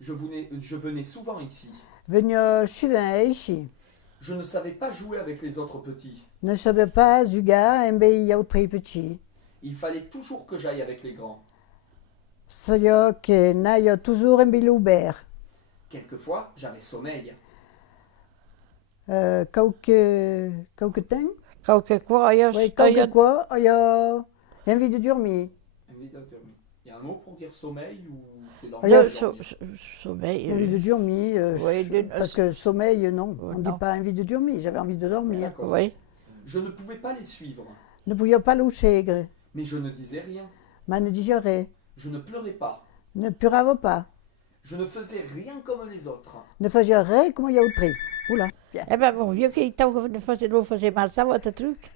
Je venais souvent ici. Venir souvent ici. Je ne savais pas jouer avec les autres petits. Ne savais pas jugar un pays très petit. Il fallait toujours que j'aille avec les grands. Soyons que n'aille toujours un bilou ouvert. Quelquefois, j'avais sommeil. Quelque temps. Quelque quoi, Oui, quelque quoi. Il y a envie de dormir. Envie de dormir. Il y a un mot pour dire sommeil ou c'est dans Ah, il y a- le sommeil. Envie de dormir. oui, Parce que sommeil, non. On ne dit non. pas envie de dormir. J'avais envie de dormir. D'accord. Oui. Je ne pouvais pas les suivre, Ne pouvions pas loucher. mais je ne disais rien. Mais ne digérer. Je ne pleurais pas. Ne pleurava pas. Je ne faisais rien comme les autres. Ne faisait rien comme il y a autre. Oula. Bien. Eh ben, mon vieux, qui tant que vous faisiez mal, ça, votre truc.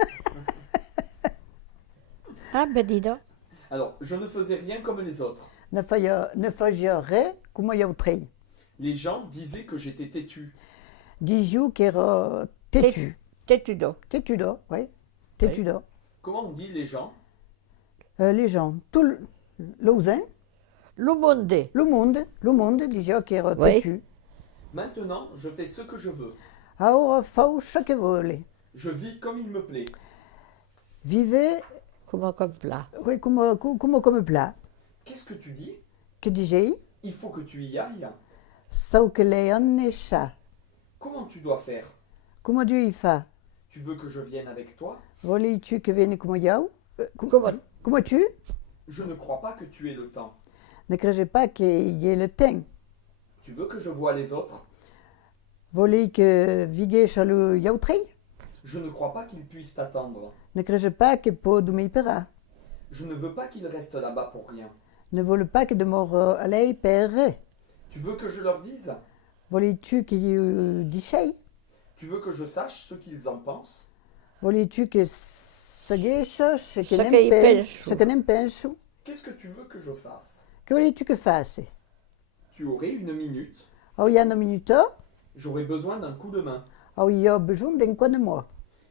Ah, ben, dis donc. Alors, je ne faisais rien comme les autres. Ne faisait rien comme il y a autre. Les gens disaient que j'étais têtu. Diziou qui era têtu. Têtu donc. Têtu d'eau, oui. Têtu d'eau. Comment on dit les gens? Les gens, tout l'ousin, Le monde. le monde disait qui era Oui. têtu. Maintenant, je fais ce que je veux. Ora fau ce que voulez. Je vis comme il me plaît. Vivez, Comment comme plat. oui, comme plat. Qu'est-ce que tu dis? Que disais Il faut que tu y ailles. Sau que les annecha. Comment tu dois faire? Comment Dieu y fait? Tu veux que je vienne avec toi? Voulais-tu que vienne comme yau? Comment tu? Je ne crois pas que tu aies le temps. Ne craignez pas qu'il y ait le temps. Tu veux que je voie les autres? Voulez que viguer chez le yautri? Je ne crois pas qu'ils puissent t'attendre. Ne craignez pas que pour du pera. Je ne veux pas qu'ils restent là-bas pour rien. Ne voulez pas que de mort allez perdre. Tu veux que je leur dise? Voulais-tu qu'il y ait du chai? Tu veux que je sache ce qu'ils en pensent? Voulais-tu que seguisse ce que Ce qu'ils pensent. ce que n'aime pense? Qu'est-ce que tu veux que je fasse? Que voulais-tu que fasse? Tu aurais une minute. Oh, il y a une minute, J'aurais besoin d'un coup de main. oh, il y a besoin d'un coin de moi.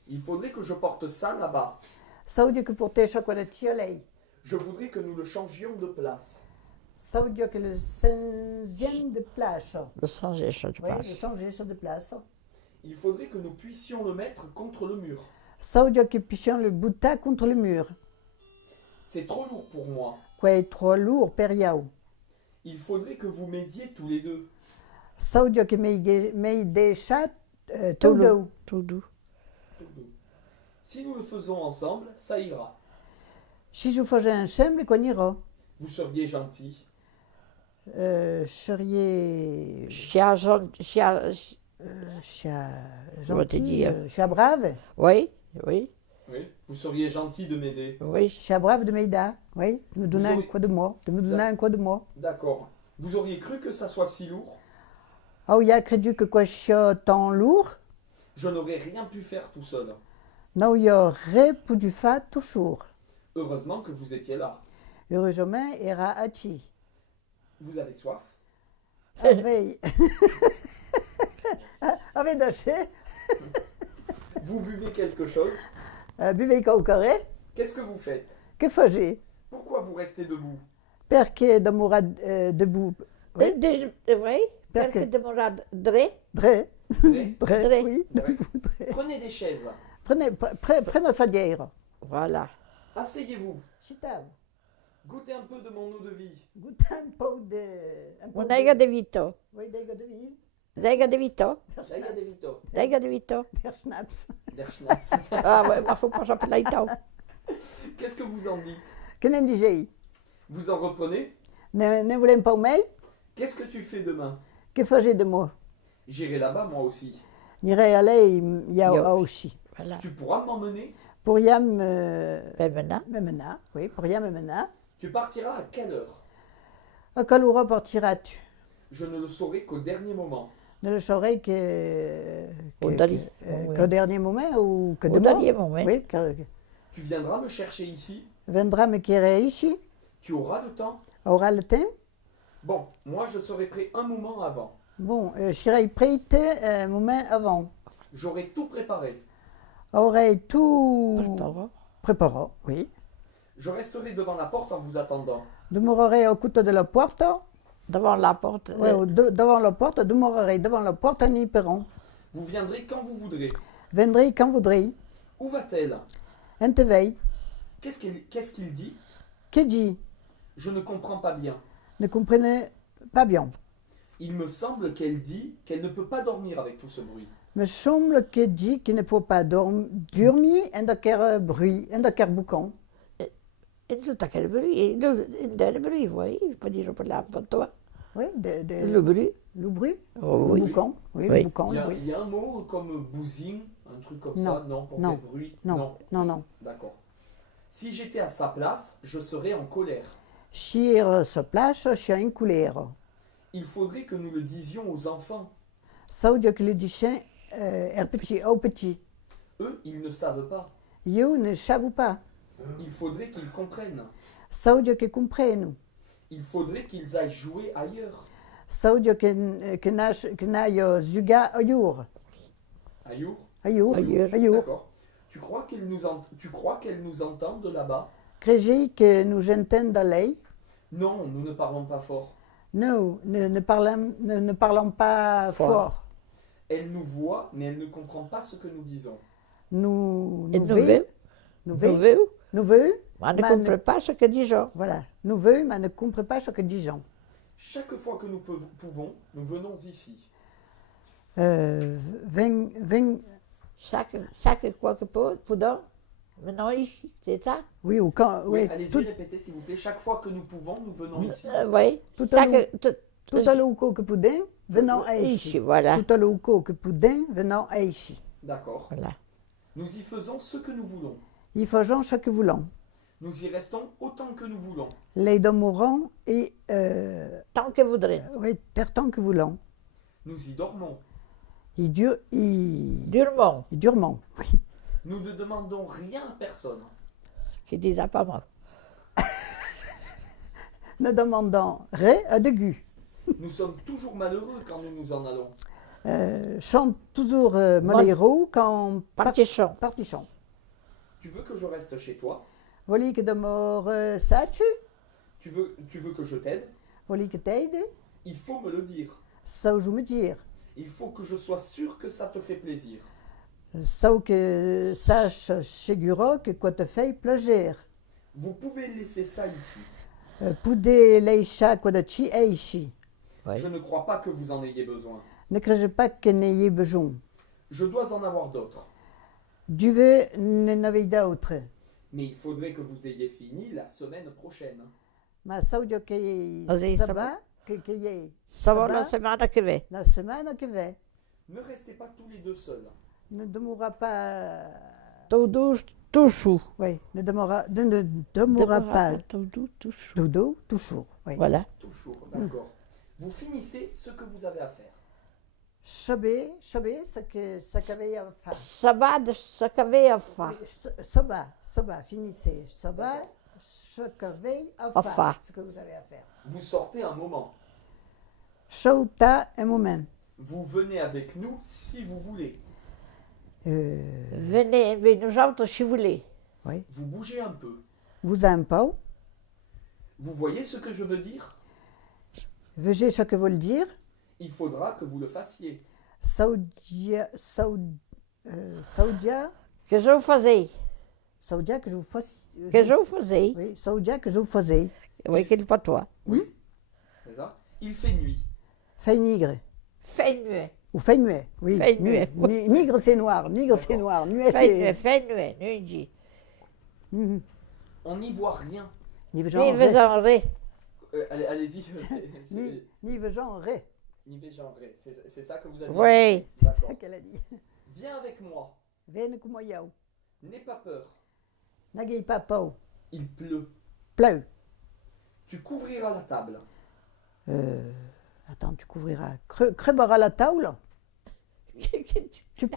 Il faudrait que je porte ça là-bas. Ça veut dire que pour tes chocolats de Je voudrais que nous le changions de place. ça veut dire que le 5e de place. Le changer, ça, tu Oui, passes. le changer sur de place. Il faudrait que nous puissions le mettre contre le mur. Ça veut dire que puissions le bouta contre le mur. C'est trop lourd pour moi. Quoi est trop lourd, periao. Il faudrait que vous m'aidiez tous les deux. Ça veut dire que mes des chats Tout tout le- doux. Tout doux. Si nous le faisons ensemble, ça ira. Si je faisais un chambre, qu'on ira. Vous seriez gentil. Seriez Chia, chia, chia Je vais te gentil, dire. chia brave, oui, oui, Oui. Vous seriez gentil de m'aider. oui. chia brave de Meida, oui, de me donner un aurez- quoi de moi, de me donner un quoi de moi. D'accord. Vous auriez cru que ça soit si lourd? Oh, il y a crédu que quoi chia tant lourd, Je n'aurais rien pu faire tout seul. non, il y aurait pour du fat toujours. Heureusement que vous étiez là. Heureusement, era hachi. Vous avez soif? Avec, avec daché, Vous buvez quelque chose? buvez au carré, Qu'est-ce que vous faites? que faisais? Pourquoi vous restez debout? Perché d'amour debout, oui, Oui, Perché? perché de morad dre. dré, Prêt? dré, Dré. oui, Ouais. debout, dré. Prenez des chaises. Prenez sa bière. Voilà. Asseyez-vous. Chitav, Goûtez un peu de mon eau de vie. goûte un peu de... un peu Un'aiga de vito. Oui, des gars de vie. Un'aiga de vito. Daiga de Vito. Un'aiga de vito. Der Schnaps. Der Schnaps. Ah ouais, ma faut pas s'appeler là. Qu'est-ce que vous en dites? Que n'en disais? Vous en reprenez? Ne voulez pas mail? Qu'est-ce que tu fais demain? Que faisais de moi? J'irai là-bas moi aussi. N'irai aller, ya Yo. aussi. Voilà. Tu pourras m'emmener? Pour yam, Ben maintenant, memena, oui, pour yam memena. Tu partiras à quelle heure? À quelle heure partiras-tu? Je ne le saurai qu'au dernier moment. Ne le saurais Au dernier moment. qu'au dernier moment ou que au demain? dernier moment. Oui, Tu viendras me chercher ici? vendra me querer ici. Tu auras le temps? Aura le temps? Bon, moi je serai prêt un moment avant. Bon, je serai prête un moment avant. J'aurai tout préparé. Aurai tout Pardon. préparé, oui. Je resterai devant la porte en vous attendant. Demeurerai au côté de la porte. Devant la porte. Ouais, devant la porte, demeurerai devant la porte en y perron. Vous viendrez quand vous voudrez. Vendrez quand voudrez. Où va-t-elle? Un te veille. Qu'est-ce qu'il dit? Que dit? Je ne comprends pas bien. Ne comprenez pas bien. Il me semble qu'elle dit qu'elle ne peut pas dormir avec tout ce bruit. Me semble qu'elle dit qu'il ne faut pas dormir en daquele bruit, en daquele boucan. En tout quel bruit, le bruit, vous voyez, il faut dire, je peux là pour toi. Oui, Le bruit. le bruit, Oh, le oui. boucan. Oui, Oui. le boucan, Il y a, oui. il y a un mot comme bousine, un truc comme Non. ça, non, pour Non. quel bruit? Non, non, non. D'accord. Si j'étais à sa place, je serais en colère. Sur sa place, je suis en colère. Il faudrait que nous le disions aux enfants. Zou je le dire petit, au petit. Eux, ils ne savent pas. Je ne sais pas. Il faudrait qu'ils comprennent. Zou je que comprenne. Il faudrait qu'ils aillent jouer ailleurs. Zou je que n'aille zuga ailleurs. Ailleurs? Ailleurs. Ailleurs. Ailleurs. D'accord. Tu crois qu'elles nous entendent de là-bas? Crée que nous entendons d'aller. Non, nous ne parlons pas fort. Nous ne parlons pas fort. Elles nous voient, mais elles ne comprennent pas ce que nous disons. Nous Et nous voulons. Nous voulons. Nous voulons. On ne Mais comprend pas ce que dit Jean. Voilà. Nous voulons, mais ne comprenons pas ce que disons. Chaque fois que nous pouvons, nous venons ici. Chaque quoi que poudre, maintenant ici, c'est ça? Oui, ou quand. Oui, Oui, allez-y, tout, répétez s'il vous plaît. Chaque fois que nous pouvons, nous venons ici. Oui. Tout à Chaque, tout à l'heure que poudin, venons à ici, ici. voilà. Tout à l'heure que poudin, venons à ici. D'accord. Voilà. Nous y faisons ce que nous voulons. Il faisons ce que voulons. Nous y restons autant que nous voulons. Les demeurons et. Tant que voudrez. Oui, tant que voulons. Nous y dormons. Durement, Durement. Oui. Nous ne demandons rien à personne. qui disent pas moi. Ne demandons rien à Dégu. Nous sommes toujours malheureux quand nous nous en allons. Chante toujours malheureux quand Partichon. partichons. Tu veux que je reste chez toi? Voli que demeure sache, Tu veux que je t'aide? voli que t'aide, Il faut me le dire. ça je me dire. Il faut que je sois sûr que ça te fait plaisir. Ça que sache seguro que quoi te fait plaisir. Vous pouvez laisser ça ici. Poude leisha quoi de chi eishi. Oui. Je ne crois pas que vous en ayez besoin. Ne crée pas que n'ayez besoin. Je dois en avoir d'autres. Du veux n'avez d'autre. Mais il faudrait que vous ayez fini la semaine prochaine. Mais ça que Vas-y, ça ça va que y est Ça va va? la semaine qui vient. la semaine qui va. Ne restez pas tous les deux seuls. Ne demeurera pas. Tout douce, tout chou. Oui, ne demeurera pas. Tout doux, tout chou. Dodo, toujours. Oui. Voilà. Toujours, d'accord. Vous finissez ce que vous avez à faire. Saber, ce que avait à faire. Ça va de ce qu'il y avait à faire. Oui, ça va, finissez. Ça va, D'accord. ce que avait à À faire. faire. Ce que vous avez à faire. Vous sortez un moment. Sauta un moment. Vous venez avec nous si vous voulez. Venez nous autres si vous voulez. Vous bougez un peu. Vous un peu. Vous voyez ce que je veux dire? Veuillez ce que vous le dire. Il faudra que vous le fassiez. Saudia, Que je vous faisais. Saudia que je vous fasse. Que je vous faisais. Oui, Saudia que je vous faisais. Oui, qu'il pas toi. Oui. C'est ça? Il fait nuit. Fait nigre. Fais nuit. Ou fait nuet. Oui. Fait nuet. Nigre c'est noir. Nigre c'est D'accord. noir. Nuet c'est. Fais nuit. Nuit dit. Mhm. On n'y voit rien. Nive Ni genre vous ré. en ré. Allez-y. Nive genre ré. Nivé genré. C'est ça que vous avez Oui. dit? D'accord. Qu'elle a dit. Viens avec moi. Vene como yao. N'aie pas peur. Nagay pas pau. Il pleut. Pleu. Tu couvriras la table. Attends, tu couvriras. Crebera la table. Tu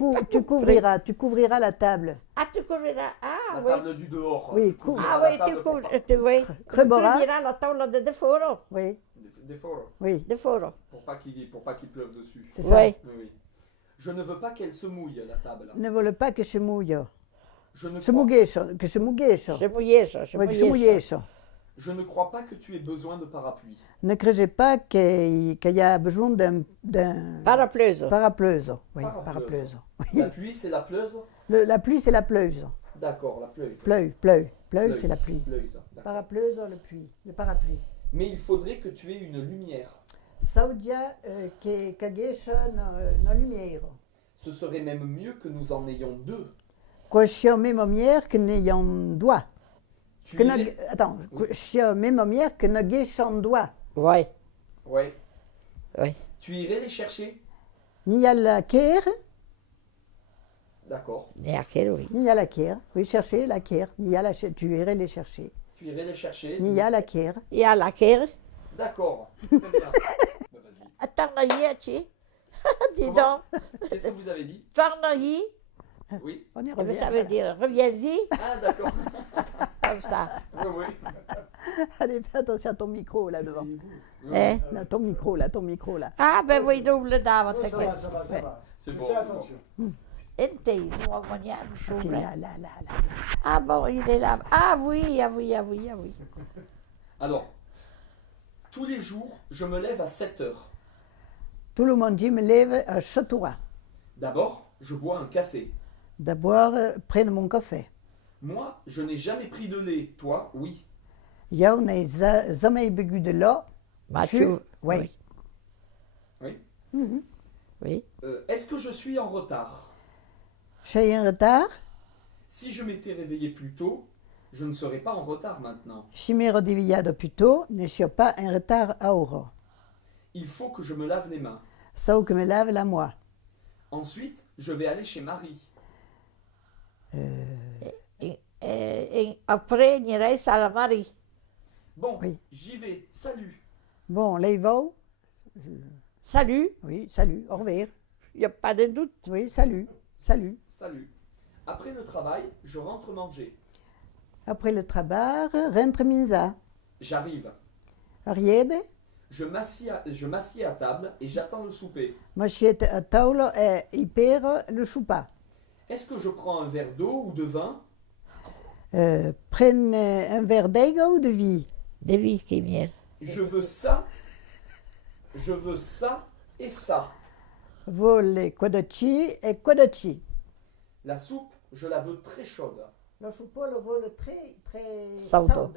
couvriras la table. Ah, tu couvriras. Ah, La oui. table du dehors. Oui, Tu couvriras Ah la oui, table tu pour couvres. pas- Oui. Crebora. Tu couvriras la table de foro. Oui, Des forts. oui, De foro. Pour pas qu'il pleuve dessus. c'est ça. Oui. Oui, oui. Je ne veux pas qu'elle se mouille, la table. Ne vole pas que je mouille. Je ne, Je crois, mouille ça. Que je mouille ça. Je mouillais ça. Je Oui, que je mouillais mouille ça. ça. je ne crois pas que tu aies besoin de parapluie. Ne craignez pas qu'il y a besoin d'un Parapluie. parapluie. Oui, Parapluie. parapluie. La pluie, c'est la pleuve? La pluie, c'est la pleuse. D'accord, la pluie. Pleu, c'est la pluie. Pleuve, d'accord. Parapluie, le pluie. Le parapluie. Mais il faudrait que tu aies une lumière. Saudia che cagescia na lumière. Ce serait même mieux que nous en ayons deux. Quoi sia même lumière que n'ayant doigt. Tu Que na, irais- attends, Oui. quoi sia même lumière que na gescian doigt. Oui, Ouais. oui. Tu irais les chercher? Ni à la kère, D'accord. Et à quel, oui. ni à la kère. Oui, chercher la kère. Ni à la tu irais les chercher. Tu irais les chercher? Ni à la kère. Et à laquelle? D'accord. Très bien. Bah, vas-y. Attends, tu dis Comment? donc. Qu'est-ce que vous avez dit? Tourne-y. Oui. On y Eh revient. bien, ça veut dire reviens-y, Ah, d'accord. comme ça. Oui, oui. Allez, fais attention à ton micro là devant. Eh? Là, ton micro là, ton micro là. Ah, ben oui, double d'avant. Ça va, ça va, ça va. C'est Je bon. fais attention. Inte, nous avons chaud. Tiens, là, là, là, là. Ah bon, il est là. Ah oui, ah oui, ah oui, ah oui. Alors, tous les jours, je me lève à 7 heures. Tout le monde dit me lève à Châteauroux. D'abord, je bois un café. D'abord, prenne mon café. Moi, je n'ai jamais pris de lait. Toi, oui. Jag n'ai jamais bu de l'eau. Mathieu. Oui. Oui. Oui. Est-ce que je suis en retard? J'ai un retard. Si je m'étais réveillé plus tôt, je ne serais pas en retard maintenant. Si mi ero svegliato più tôt, ne suis pas en retard à ora. Il faut que je me lave les mains. Sau que me lave la moi. Ensuite, je vais aller chez Marie. Et après, il reste à la Marie. Bon, Oui. j'y vais. Salut. Bon, lei va. Salut, Oui, salut, au revoir. il n'y a pas de doute. Oui, salut, salut. Salut. Après le travail, je rentre manger. Après le travail, rentre minza. J'arrive. Arriebe, Je m'assieds à table et j'attends le souper. m'assiete a tavola e ipero le soupa. Est-ce que je prends un verre d'eau ou de vin? Prenne un verre d'aiga ou de vie. Des vies qui viennent. Je veux ça et ça. Vole quadaci e quadaci. La soupe, je la veux très chaude. Lo soupa lo vole très, très Saudo.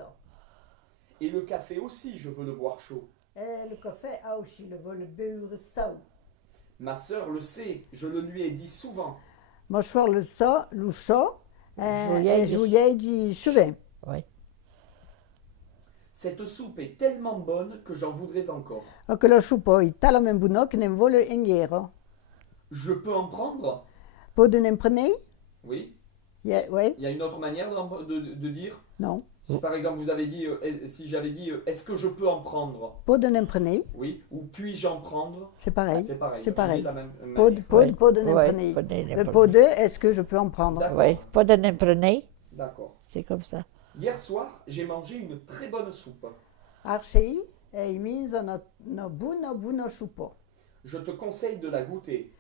Et le café aussi, je veux le boire chaud. E le café aussi le vole beure sau. Ma sœur le sait, je le lui ai dit souvent. Moșoar le so, l'uscio, Juliei e di- juliei di souvent. Oui. Cette soupe est tellement bonne que j'en voudrais encore. Che lo soupa è talmente buono che ne vuole indietro. Je peux en prendre? Pot de ne prenez? Oui. Oui, Il y a une autre manière de dire? non. Si par exemple vous avez dit, si j'avais dit, est-ce que je peux en prendre? Pot de ne prenez? Oui. Ou puis-je en prendre? C'est pareil. C'est pareil. C'est On pareil. dit la même Pot, manière. pot, Oui. pot de ne Oui, prenez. pot de ne Le prenez. pot de, est-ce que je peux en prendre? D'accord. Oui, pas de ne prenez, D'accord. c'est comme ça. Hier soir, j'ai mangé une très bonne soupe. Arcei e mise na buona soupa. Je te conseille de la goûter.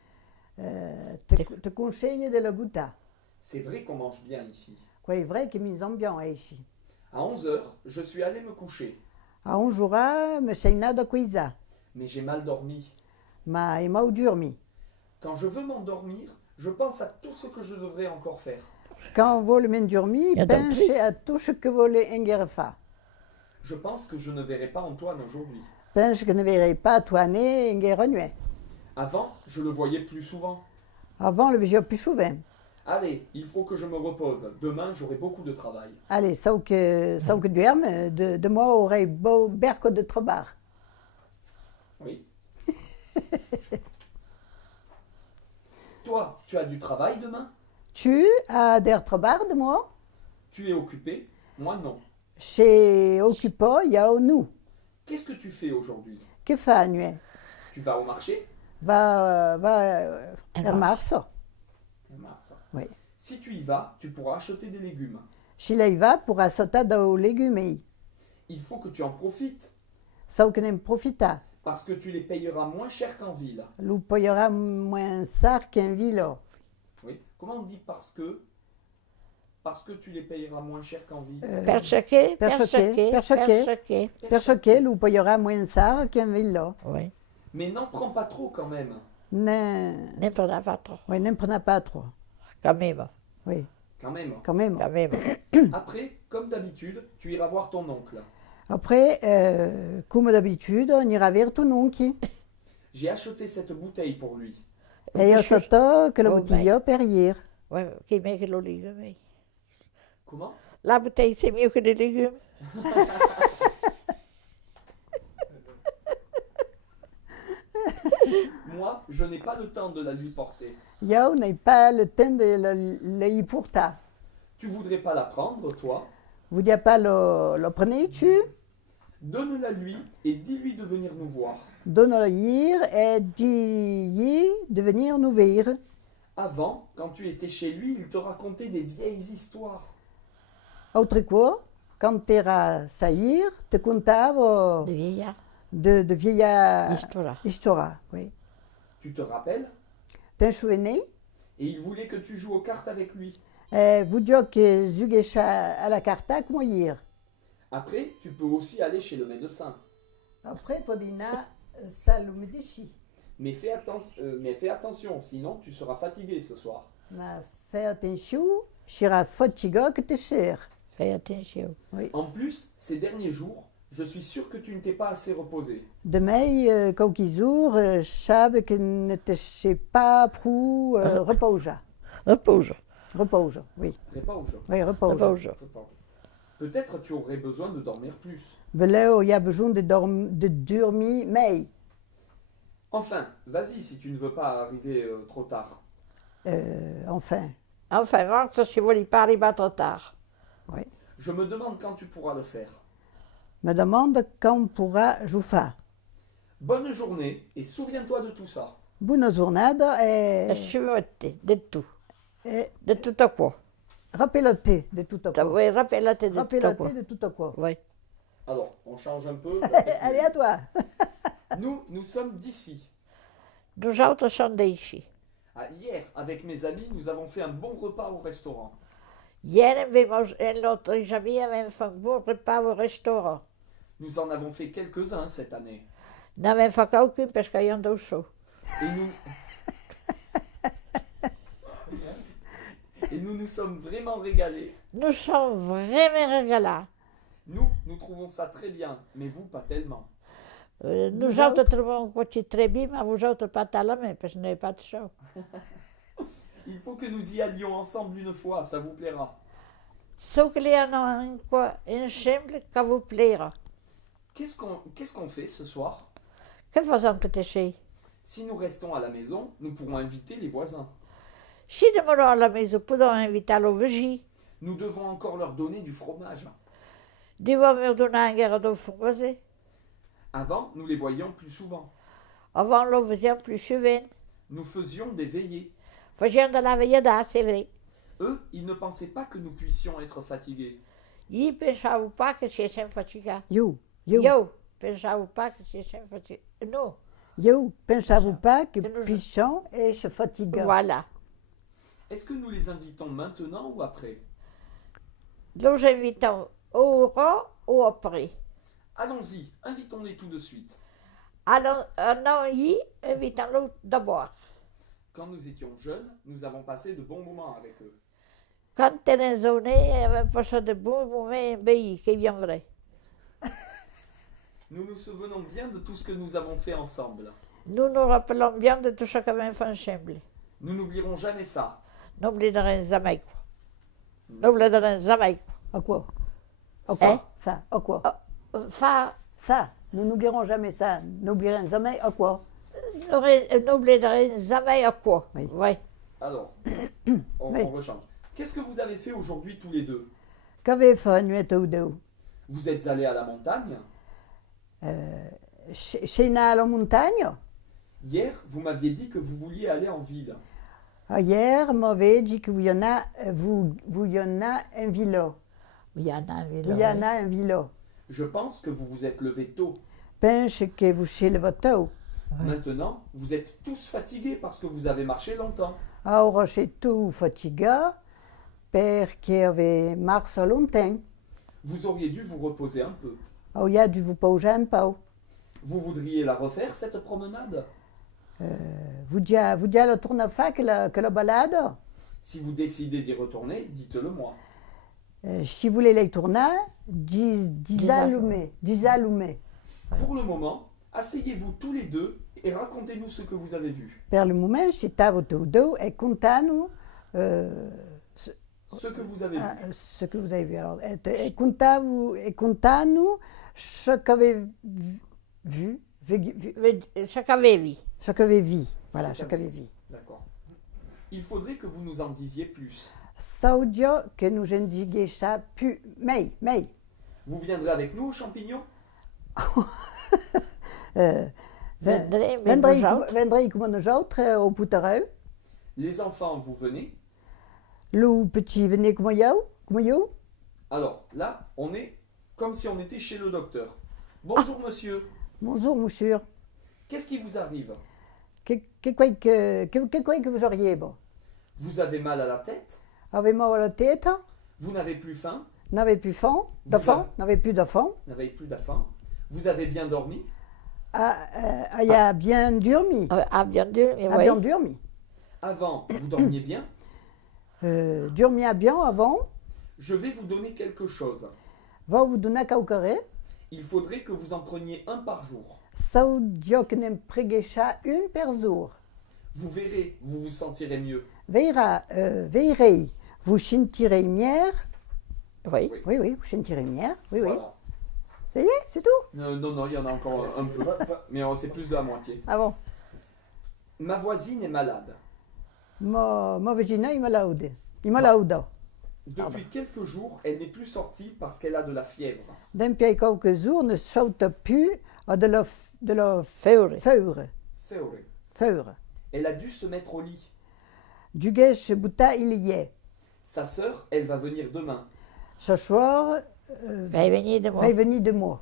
Te conseille de la goûter. C'est vrai qu'on mange bien ici. Quoi è vrai che mi zambiamo ici. À 11 heures, je suis allé me coucher. A un giorno mi sei nato qui, Mais j'ai mal dormi. ma è mau dormi. Quand je veux m'endormir, je pense à tout ce que je devrais encore faire. Quand vuole m'endormire, Ja, dan pense a tout ce que vuole ingere fa. Je pense que je ne verrai pas Antoine aujourd'hui. Pense che ne verrei pas Antoine ingere nuit. Avant, je le voyais plus souvent. Avant, le vedevo più souvent. Allez, il faut que je me repose. Demain, j'aurai beaucoup de travail. Allez, sau que dorme, de moi aurai beau berco de trabar. Oui. Toi, tu as du travail demain? Tu as der trabar de moi? Tu es occupé? Moi non. Chez Occupa, il y a nous. Qu'est-ce que tu fais aujourd'hui? Que fa nuit? Tu vas au marché? Va Marso. Oui. Si tu y vas, tu pourras acheter des légumes. Chez lei va pour assata da legumi. Il faut que tu en profites Sau que ne profita. parce que tu les payeras moins cher qu'en ville. Lu paiera moins sar qu'un villa. Oui. Comment on dit parce que? Parce que tu les payeras moins cher qu'en ville. Perchequé, perchequé, perchequé, perchequé. Perché che lu paiera moins sar qu'un villa. Oui, Mais n'en prends pas trop quand même. Ne, ne prenez pas trop, oui, ne prenez pas trop. quand même, Oui, Quand même. quand même. quand même. Après, comme d'habitude, tu iras voir ton oncle. Après, comme d'habitude, on ira vers tout nunchi. J'ai acheté cette bouteille pour lui. E io sotto che la Oh, bottiglia per ieri. Ouais, qui est mieux que les légumes. Comment? La bouteille, c'est mieux que les légumes. Moi, je n'ai pas le temps de la lui porter. Io n'ai pas le temps de le y porter. Tu voudrais pas la prendre, toi? Vous dites pas le prenez-tu? Donne-la lui et dis-lui de venir nous voir. Donne-le hier et dis-y de venir nous voir. Avant, quand tu étais chez lui, il te racontait des vieilles histoires. Autre quoi, quand tu iras saillir, te contava De vieillard. de vieilles Histoire. histoires. Oui. Tu te rappelles? T'es souvenir? Et il voulait que tu joues aux cartes avec lui. Vous dites que zugesha à la carta comme hier. Après, tu peux aussi aller chez le médecin. Après, podina, ça le me déchire. Mais fais attention, sinon tu seras fatigué ce soir. Ma fais attention, j'irai fatigué que t'es cher. Fais attention. En plus, ces derniers jours, je suis sûr que tu ne t'es pas assez reposé. Demain, quelques jours, je sais que ne te sais pas pour repose. Repose. Repose, oui. Repose. Oui, repose. Repose. Repose. Peut-être tu aurais besoin de dormir plus. Mais là, il y a besoin de dormir, mais Enfin, vas-y si tu ne veux pas arriver trop tard. enfin, Enfin, rentre si vous voulez pas arriver trop tard. oui. Je me demande quand tu pourras le faire. Me demande quand on pourra jouer. Bonne journée et souviens-toi de tout ça. Bonne journée Je suis montée de tout. et De tout à quoi. rappelle-toi de tout à quoi. Oui, rappelle-toi de tout à Rappelle-toi quoi. de tout à quoi. Oui. Alors, on change un peu. Allez, à toi. Nous sommes d'ici. Nous autres sommes d'ici. Ah, hier, avec mes amis, nous avons fait un bon repas au restaurant. Hier, l'autre ami avait fait un bon repas au restaurant. Nous en avons fait quelques-uns cette année. N'avait fait qu'aucun parce qu'il y a un chaud. Et nous... Et nous nous sommes vraiment régalés. Nous sommes vraiment régalés. Nous trouvons ça très bien, mais vous, pas tellement. Nous autres trouvons que c'est très bien, mais vous autres pas tellement, parce que vous n'avez pas de chaud. Il faut que nous y allions ensemble une fois, ça vous plaira. Sauf qu'il y en a une chambre qui vous plaira. Qu'est-ce qu'on fait ce soir? Que faisons que tu chez? Si nous restons à la maison, nous pourrons inviter les voisins. Si nous allons à la maison, pouvons inviter le vigie. Nous devons encore leur donner du fromage. Nous vont me donner un garde de fromage. Avant, nous les voyions plus souvent. Avant, nous faisions plus souvent. Nous faisions des veillées. Faisions de la veillée, c'est vrai. Eux, ils ne pensaient pas que nous puissions être fatigués. Ils ne pensaient pas que c'était fatigué. Yo, Yo, pensavam pas que c'était fatigué. Non, pensez-vous pas que Que nous- puissant et se fatigue? voilà. Est-ce que nous les invitons maintenant ou après? Nous invitons au rang ou après. Allons-y, invitons-les tout de suite. Alors, non, invitons-le d'abord. Quand nous étions jeunes, nous avons passé de bons moments avec eux. Quand tu es zone, il y avait passé de bons moments un pays qui viendrait. Nous nous souvenons bien de tout ce que nous avons fait ensemble. Nous nous rappelons bien de tout ce qu'on avait fait ensemble. Nous n'oublierons jamais ça. N'oublierons jamais quoi. N'oublierons jamais À quoi? À Hein? quoi? Ça, à quoi? quoi. Ça, Ça, nous n'oublierons jamais ça. N'oublierons jamais à quoi? n'oublierons jamais à quoi. Oui. Ouais. Alors, on Oui. rechange. Qu'est-ce que vous avez fait aujourd'hui tous les deux? Qu'avez fait nuit ou deux? Vous êtes allés à la montagne? Chez la montagne? Hier, vous m'aviez dit que vous vouliez aller en ville. Hier, m'avait dit que vous y en a un villa. Il y en a un Il y en a un villa. Je pense que vous vous êtes levé tôt. Pense que vous chez le voto. Maintenant, vous êtes tous fatigués parce que vous avez marché longtemps. Ora chez tout fatigué parce qu'il avait marché longtemps. Vous auriez dû vous reposer un peu. Il y a dû vous poser un peu. Vous voudriez la refaire, cette promenade? Vous dites le tourne que la balade? Si vous décidez d'y retourner, dites-le moi. Si vous voulez les tourner, disallumer. Pour le moment, asseyez-vous tous les deux et racontez-nous ce que vous avez vu. Per le moment, si stavo tudo e contano Ce que vous avez vu. ce que vous avez vu. Alors, e contano ce qu'avez vu, Ce qu'avait vu. ce qu'avez vu. Voilà, ce qu'avez vu. D'accord. Il faudrait que vous nous en disiez plus. Saudio che nous indigesha più. Mei. Vous viendrez avec nous aux champignons? Vendrei come nous autres au Poutareu. Les enfants, vous venez? Le petit venez comme yo. Alors, là, on est comme si on était chez le docteur. Bonjour monsieur, Bonjour, monsieur. qu'est-ce qui vous arrive? Que quoi que vous auriez, bon? Vous avez mal à la tête? Avez mal à la tête, Vous n'avez plus faim? n'avez plus faim, n'avez plus d'enfant. N'avez plus de faim? Vous avez bien dormi? Il a bien dormi. Bien dur, mais A oui. bien dormi. Avant, vous dormiez bien? Dormi a bien avant. Je vais vous donner quelque chose. Va vous donner caucare. Il faudrait que vous en preniez un par jour. Saudio que nem preguecha une per jour. Vous verrez, vous vous sentirez mieux. Veirei, vous sentirez mieux. Oui. Oui, vous sentirez mieux. Oui. Voilà. Ça y est, c'est tout. Non, il y en a encore un peu. Mais c'est plus de la moitié. Ah bon? Ma voisine est malade. Ma vagina est malade. Il malade. Depuis quelques jours, elle n'est plus sortie parce qu'elle a de la fièvre. Depuis quelques jours, ne saute plus à de la Feure. Feure. Elle a dû se mettre au lit. Du gèche bouta il y est. Sa sœur, elle va venir demain. Ce soir, Va venir de moi. va venir de moi.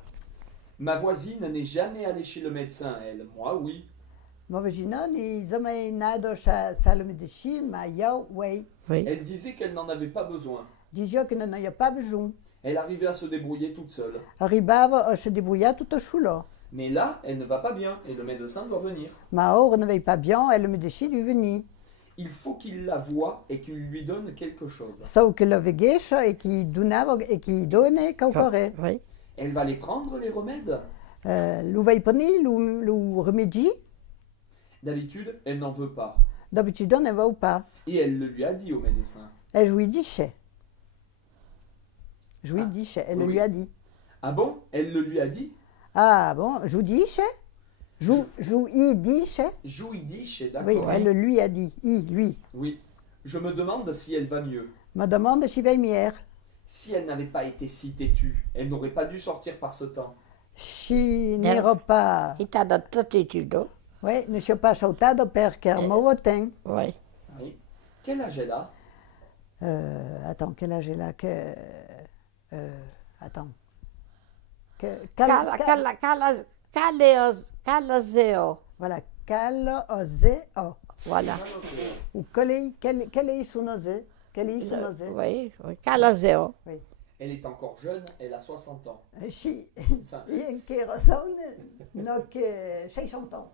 Ma voisine n'est jamais allée chez le médecin, elle. Moi, oui. Ma vagina n'est jamais nada chez le médecin, mais yo, oui. Oui. Elle disait qu'elle n'en avait pas besoin. Déjà que n'en a pas besoin. Elle arrivait à se débrouiller toute seule. Arrivava à se débrouiller tout au là. Mais là, elle ne va pas bien et le médecin doit venir. Ma or ne va pas bien et le médecin lui venir. Il faut qu'il la voie et qu'il lui donne quelque chose. Sauf que le vegeche et qui donnait caucare. Oui. Elle va les prendre, les remèdes. Lu va prendre le remède. D'habitude, elle n'en veut pas. D'habitude, on ne va pas. Et elle le lui a dit au médecin. Et je lui dis chez. Elle oui. lui a dit. Ah bon? Elle le lui a dit? Ah bon, je vous dis chez. Je lui dis chez. Jouidiche, d'accord. Oui, elle lui a dit. Lui. Oui. Je me demande si elle va mieux. Me demande si va mieux. Si elle n'avait pas été si têtue, elle n'aurait pas dû sortir par ce temps. Si n'era pas. Il t'a donné toute étude. Oui, ne suis pas sautado perché mo temps. Oui. Oui. Quel âge elle a? Attends, quel âge elle a que. Attends. Calazeo. Voilà, calozeo. Voilà. Ou quel est son osé? Quel est son osé? Oui, calazeo. Elle est encore jeune, elle a 60 ans. Si, Enfin, il y a une qui ressemble, non, que 60 ans.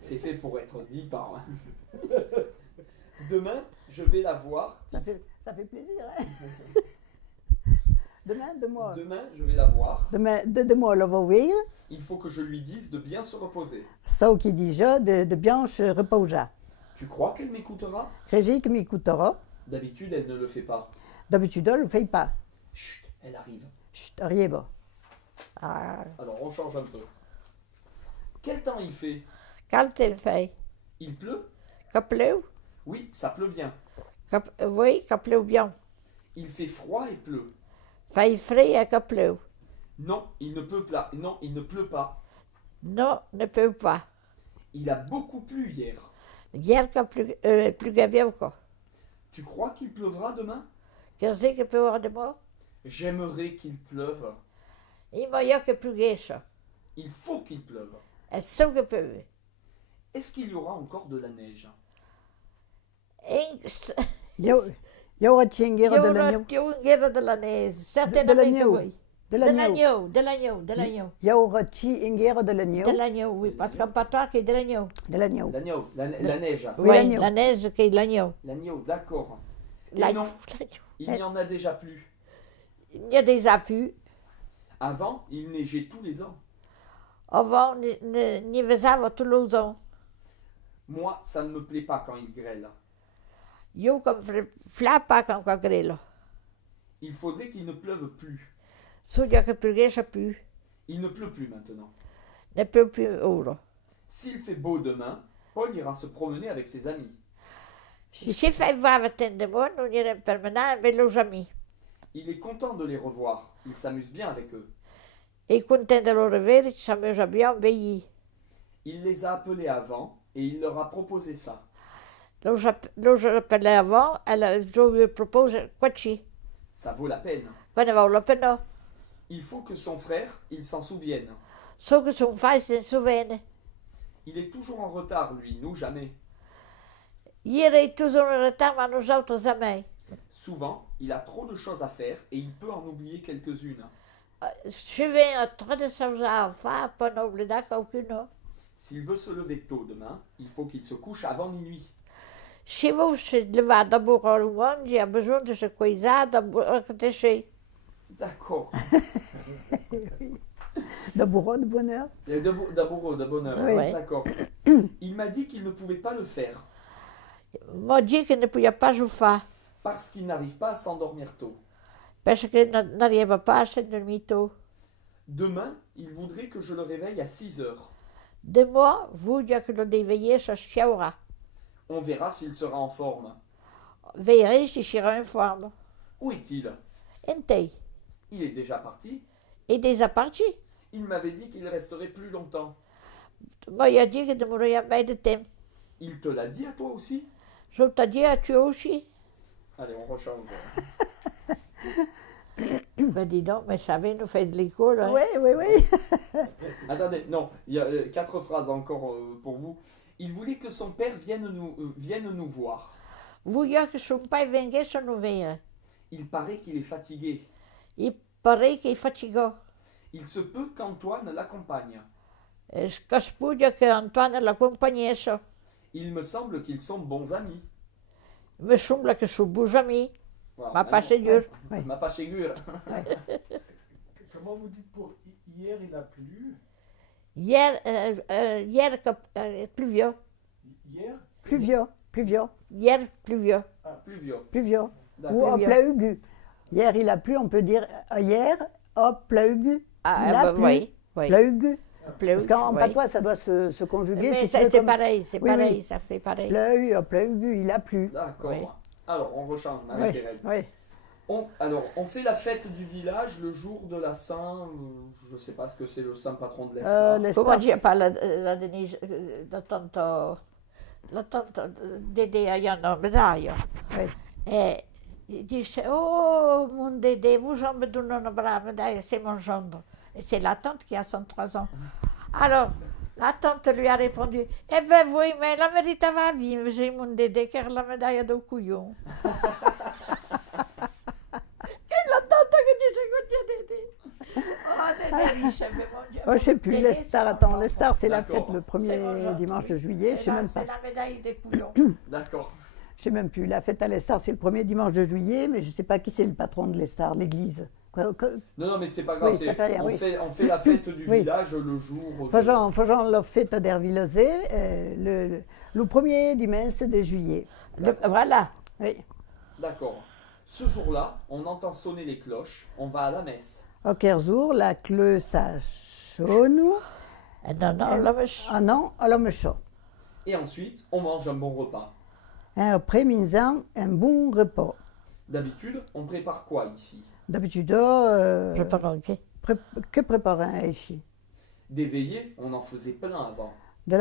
c'est fait pour être dit par. Demain, je vais la voir. Ça fait plaisir, hein? Demain, Demain, je vais la voir. de moi, le va ouvrir, Il faut que je lui dise de bien se reposer. ça qui déjà de bien se reposer. Tu crois qu'elle m'écoutera? Régis qui m'écoutera, D'habitude, elle ne le fait pas. d'habitude, elle ne le fait pas. Chut, elle arrive. Chut, rien pas. Ah, Alors, on change un peu. Quel temps il fait? quand il fait, Il pleut? qu'il pleut, Oui, ça pleut bien. oui, qu'il pleut bien. Il fait froid et pleut. Fait frais et qu'il pleut. Non, il ne pleut pas. Non, il ne pleut pas. Non, ne peut pas. Il a beaucoup plu hier. Hier, qu'il plus gavier quoi. Tu crois qu'il pleuvra demain? Qu'est-ce qu'il peut avoir de moi? J'aimerais qu'il pleuve. Il m'a dit que plus gai ça. Il faut qu'il pleuve. Et ça que peut. Est-ce qu'il y aura encore de la neige? Il y aura Tchenguera de l'agneau. Guerra de la neige, certainement l'agneau. que oui. De l'agneau. De l'agneau. Il y aura Tchenguera de l'agneau. De l'agneau, oui, parce qu'en patois, c'est de l'agneau. De l'agneau. L'agneau, la neige. Oui, l'agneau. la neige, c'est l'agneau. L'agneau, d'accord. Et L'agneau. non, il n'y en a déjà plus. il y a des appuis. Avant, il neigeait tous les ans. Avant, ni faisava tous les ans. Moi, ça ne me plaît pas quand il grêle. Io comme flappa quand qua grelo. Il faudrait qu'il ne pleuve plus. Soglia che pioguesse più. Il ne pleut plus maintenant. Ne più più ora. S'il fait beau demain, Paul ira se promener avec ses amis. Si si fai de moi, non irem per menare avec los amis. Il est content de les revoir. Il s'amuse bien avec eux. Et content de le revoir, ci s'amusa bien veillé. Il les a appelés avant et il leur a proposé ça. Los appelait avant, je lui propose quoi ci. Ça vaut la peine. Quando va la pena. Il faut que son frère, il s'en souvienne. So che son fai se souvienne. Il est toujours en retard, lui, nous jamais. Ieri è toujours en retard, ma nous autres jamais. Souvent, il a trop de choses à faire et il peut en oublier quelques-unes. Je vais trop de choses à faire, pas n'oublier qu'aucune. S'il veut se lever tôt demain, il faut qu'il se couche avant minuit. Si vous se levez d'abord au monde, il a besoin de se coucher d'abord chez. D'accord. D'abord, de bonheur. D'abord, de bonheur. Oui. D'accord. Il m'a dit qu'il ne pouvait pas le faire M'a dit qu'il ne pouvait pas le faire parce qu'il n'arrive pas à s'endormir tôt. parce qu'il n'arrivait pas à se dormir tôt. Demain, il voudrait que je le réveille à 6 heures. De moi, vous dites que le déveiller se chiaura. On verra s'il sera en forme. Verrez si je serai en forme. Où est-il? Entei. Il est déjà parti. Et déjà parti. Il m'avait dit qu'il resterait plus longtemps. Moi, il a dit que demeurait bien de temps. Il te l'a dit à toi aussi? Je t'ai dit à toi aussi. Allez, on rechange. Ben dis donc, mais ça nous fait de l'école. Hein. Oui, oui, oui. Attendez, non, il y a 4 phrases encore pour vous. Il voulait que son père vienne nous voir. Vous dites que son père venait se nous voir. Il paraît qu'il est fatigué. Il paraît qu'il est fatigué. Il se peut qu'Antoine l'accompagne. Est-ce que je peux dire qu'Antoine l'accompagnait ça? Il me semble qu'ils sont bons amis. Il me semble que c'est beau ami. Voilà, Ma pas c'est dur. Oui. Ma pas ségure. Comment vous dites pour hier il a plu? Hier, pluvieux. Hier? Pluvieux, pluvieux, Hier, pluvieux. Pluvieux. pluvieux. Ou D'accord. au Pluvieux. plaugu. Hier, il a plu, on peut dire hier, hop, plaugu. Ah, Il a ben plu. oui, oui. Plaugu. Pleu, Parce qu'en oui. patois, ça doit se conjuguer. Mais si ça, tu veux, c'est comme pareil, c'est Oui, pareil, oui. ça fait pareil. pleu, hop, plaugu, il a plu. D'accord. Oui. Alors, on rechange, Oui, Marie-Thérèse. oui. On fait la fête du village le jour de la Saint. Je ne sais pas ce que c'est le Saint patron de Euh, l'Estar. les Comment stars- dire par la Denise, la tante Dédé a une médaille. Oui. Et il dit, oh mon Dédé, vous en me donnez une brave médaille, c'est mon gendre. Et c'est la tante qui a 103 ans. Alors, la tante lui a répondu, eh ben oui, mais la mérite va vivre, j'ai mon Dédé, car la médaille de couillon. Et la tante qui dit, écoute, Dédé. Oh, Dédé, riche, mais mon Dieu. Oh, je sais plus, Dédé, les stars, attends, les stars, c'est la D'accord. fête le C'est mon premier genre. dimanche de juillet, je sais même pas. C'est la médaille des couillons. D'accord. Je sais même plus. La fête à l'Estar, c'est le premier dimanche de juillet, mais je sais pas qui c'est le patron de l'Estar, l'église. Non, mais c'est pas grave. Oui, ça fait rien, on, oui. on fait la fête du Oui. village le jour. Faisons la fête à Dervillezé, le premier dimanche de juillet. Voilà. Oui. D'accord. Ce jour-là, on entend sonner les cloches. On va à la messe. Au Kerzour, la cleu ça chaune. Non, non, là, monsieur. Ah non, à l'homme chaud. Et ensuite, on mange un bon repas. Et après, minzan, un bon repas. D'habitude, on prépare quoi ici? D'habitude, Préparons, ok. que préparer ici? Des veillées, on en faisait plein avant. De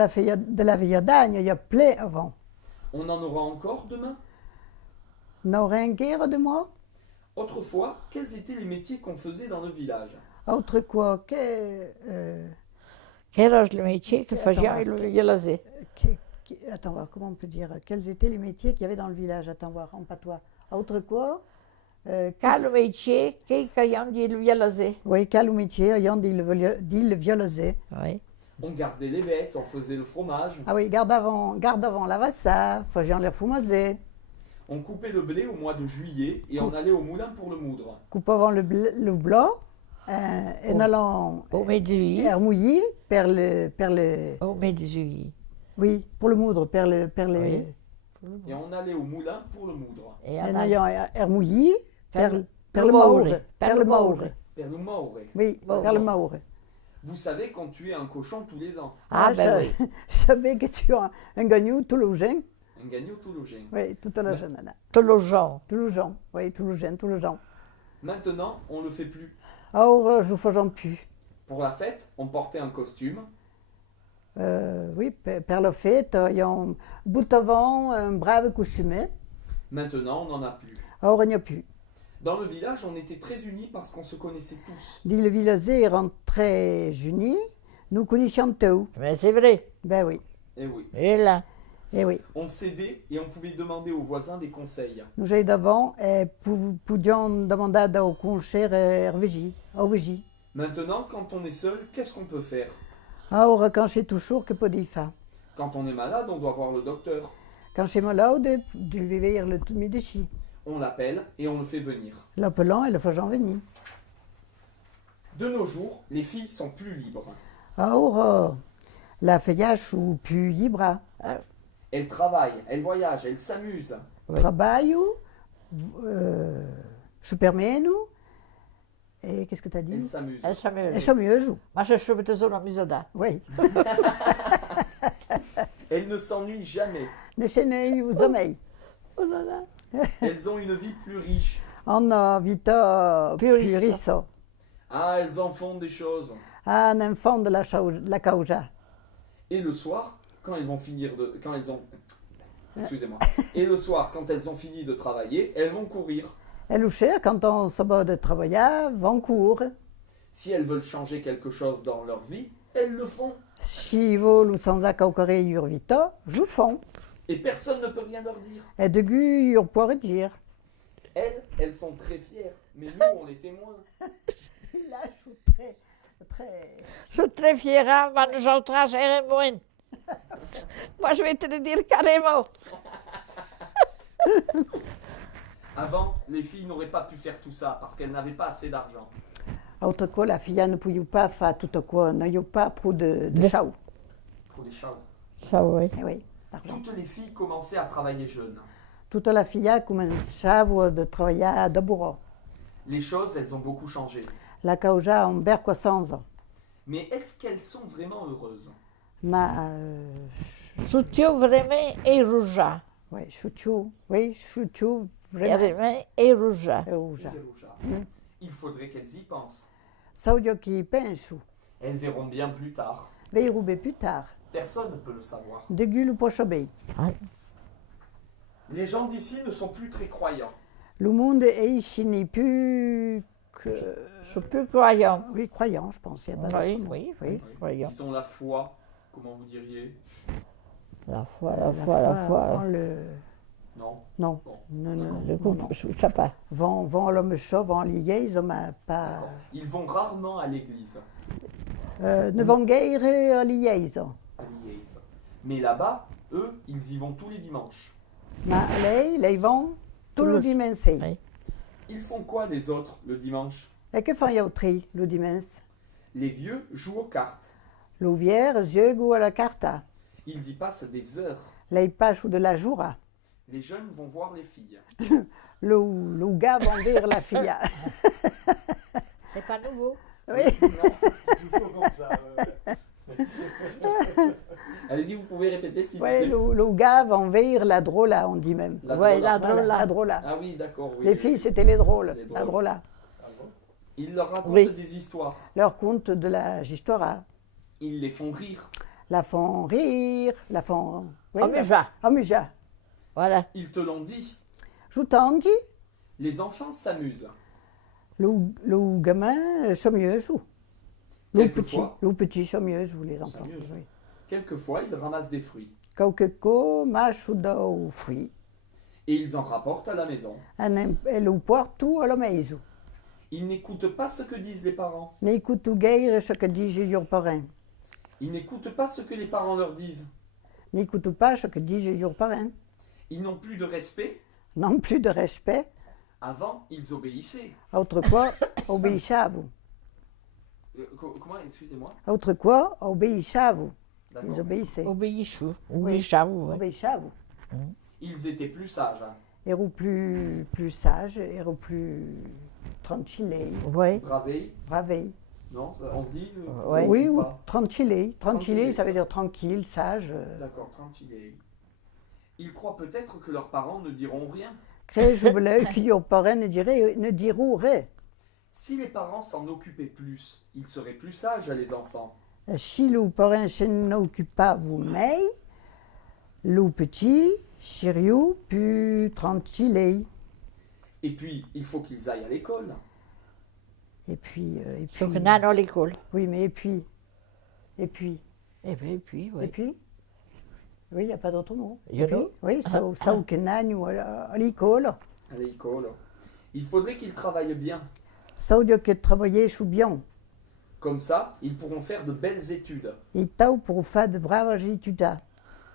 la veilladagne, il y a plein avant. On en aura encore demain? N'aurait un guerre de moi? Autrefois, quels étaient les métiers qu'on faisait dans le village? Autre quoi que, Quel est le métier que Attends, faisait le laser? attends voir, comment on peut dire? Quels étaient les métiers qu'il y avait dans le village? Attends voir, en patois. Autre quoi? Quel métier qui a dit le laser? Oui, quel métier ayant dit le violosé? Oui. On gardait les bêtes, on faisait le fromage. Ah oui, garde avant la vassa, faisant le fumosé. On coupait le blé au mois de juillet et on allait au moulin pour le moudre. Coupaven le blanc, en allant Au mai de juillet. mouiller per le, Au mai de juillet. oui, pour le moudre, per le, Oui. Et on allait au moulin pour le moudre. Et en on a allant mouiller per Per le le maure, maure. per le maure, Per le maure. oui, Maure. per le maure. Vous savez qu'on tuait un cochon tous les ans. Ah, ben je, oui. je savais que tu as un gagnou toulousain, Un gagnon toulousain. oui, toute la jeune, Toulousain. toulousain, oui, toulousain. Maintenant, on ne le fait plus. Alors, je faisons plus. Pour la fête, on portait un costume. Oui, per la fête, il y a un bout avant, un brave costume. Maintenant, on n'en a plus. Alors, il n'y a plus. Dans le village, on était très unis parce qu'on se connaissait tous. Dit le village rentré unis, nous connaissions tout. Mais c'est vrai. Ben oui, Et oui. Et là, eh oui. On s'aidait et on pouvait demander aux voisins des conseils. Nous j'ai d'avant et pouvions demander au concert RVJ, au VJ. Maintenant, quand on est seul, qu'est-ce qu'on peut faire? Alors, quand j'ai toujours que peut dire ça. Quand on est malade, on doit voir le docteur. Quand j'ai malade, de vivre le médecin. On l'appelle et on le fait venir. L'appelant et le faisant venir. De nos jours, les filles sont plus libres. Alors, la feuillage ou plus libre. Elles travaillent, elles voyagent, elles s'amusent. Oui. Travail, je permets nous. Et qu'est-ce que tu as Elles dit? s'amusent. elle s'amuse. Et je mieux joue. Moi, je suis toujours la musada. Oui. Elles ne s'ennuient jamais. Les chaînes aux sommeil. Oh là là. Elles ont une vie plus riche. On a vita Plus plus riche. Ah, elles en font des choses. Un enfant de la causa. Et le soir, quand elles vont finir de... Quand elles ont... Excusez-moi. Et le soir, quand elles ont fini de travailler, elles vont courir. Et le cher, quand on se bat de travailler, vont courir. Si elles veulent changer quelque chose dans leur vie, elles le font. Si vous sans accorder vita, je font. Et personne ne peut rien leur dire. Et de gu, pour dire. Elles sont très fières. Mais nous, on est témoins. Là, je suis très. Je suis très fière, hein, mais j'entre à moins. Moi, je vais te le dire carrément. Avant, les filles n'auraient pas pu faire tout ça parce qu'elles n'avaient pas assez d'argent. Autre quoi, la fille ne pouvait pas faire tout quoi, n'a pas pour de chao. Pour les chats. Ça, oui. Eh oui, l'argent. Toutes les filles commençaient à travailler jeunes. Toute la fille commençait à travailler à Dabura. Les choses, elles ont beaucoup changé. La causa en ber 400 ans. Mais est-ce qu'elles sont vraiment heureuses? Mais, Soutio vraiment et rouja. oui, chouchou, vraiment. Vraiment et rouja. Rouge. Il faudrait qu'elles y pensent. Ça veut dire qu'ils pensent. Elles verront bien plus tard. Mais ils roubent plus tard. Personne ne peut le savoir. De gueule ou poche obéi. Les gens d'ici ne sont plus très croyants. Le monde est ici n'est plus que. Je suis plus croyant. Oui, croyant, je pense. Il y a pas Oui, d'autre mot. oui, oui. croyant. Ils ont la foi, comment vous diriez? La foi, la foi, la on foi. Non. Non, Bon. non, non, Le non, coup, non. je sais pas. Vont l'homme chaud, vont lier, ils ont pas. Ils vont rarement à l'église. Ne vont guère à lier, ils ont. À Liège. Mais là-bas, eux, ils y vont tous les dimanches. Mais là, ils vont tout le dimanche. Oui. Ils font quoi les autres le dimanche? Et que font les autres le dimanche? Les vieux jouent aux cartes. L'ouvière, yeux ou à la carte. Ils y passent des heures. Les pages ou de la joura. Les jeunes vont voir les filles. Le gars vont dire la fille. C'est pas nouveau. Oui. Toujours comme ça. Allez-y, vous pouvez répéter s'il vous Oui, plaît. le gars vont dire la drôle, on dit même. La Ouais, drôle. la Voilà, drôle. la drôle. Ah oui, d'accord. Oui, Les oui, filles, oui. c'était les drôles. Les La drôles. drôle. Ils leur racontent Oui. des histoires. Leur conte de la histoire. Ils les font rire. La font rire, la font. Oui, Amusa. Amusa. Voilà. Ils te l'ont dit. Je t'en dis, Les enfants s'amusent. le gamin, c'est mieux joue. Le petit, Quelquefois. le petit, c'est mieux joue, les enfants. mieux joue. Oui. Quelquefois, ils ramassent des fruits. Quelque mâche ou fruit. Et ils en rapportent à la maison. Et le porte tout à la maison. Ils n'écoutent pas ce que disent les parents. N'écoute guère ce que dit leurs parents. Ils n'écoutent pas ce que les parents leur disent. N'écoute pas ce que dit leurs parents. Ils n'ont plus de respect. non plus de respect. Avant, ils obéissaient. Autre quoi, obéissez-vous. Comment, excusez-moi? Autre quoi, obéissez-vous. D'accord. Ils obéissaient. Obéissez-vous. Oui. Obéissez-vous. Ouais. Obéissez-vous. Ils étaient plus sages. Hein. Ero plus sage, ero plus tranquille, Ouais. Bravés, bravé. non? On dit Ouais. Oui, ou ou pas? tranquille. Tranquille, Tranquille. ça veut dire tranquille, sage. D'accord, tranquille. Ils croient peut-être que leurs parents ne diront rien. Crée jubileu qui au parrain ne diront rien. Si les parents s'en occupaient plus, ils seraient plus sages, les enfants. Si le parrain se n'occupe pas vous mais le petit, sérieux, plus tranquille. Et puis, il faut qu'ils aillent à l'école. Et puis, Sauf que nan à l'école. oui, mais et puis, Et puis, et oui. puis, oui, il n'y a pas d'autre mot. You Et puis, know? oui, ça ou que nanno à l'école, À l'école. Il faudrait qu'ils travaillent bien. ça veut dire que travailler sous bien. Comme ça, ils pourront faire de belles études. Et tau pour faire de braves études.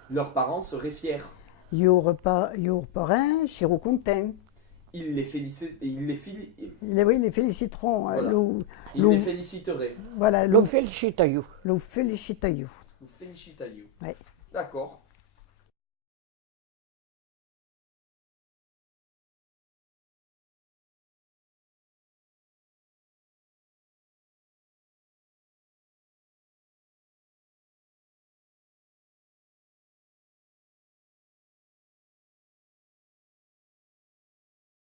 Leurs parents seraient fiers. Your parrain, chiro content. Ils les féliciteraient. Oui, les féliciteront. Voilà. Ils Lou- les féliciteraient. Voilà, Lo félicite à you. le félicite à you. Vous félicitez. Ouais. D'accord.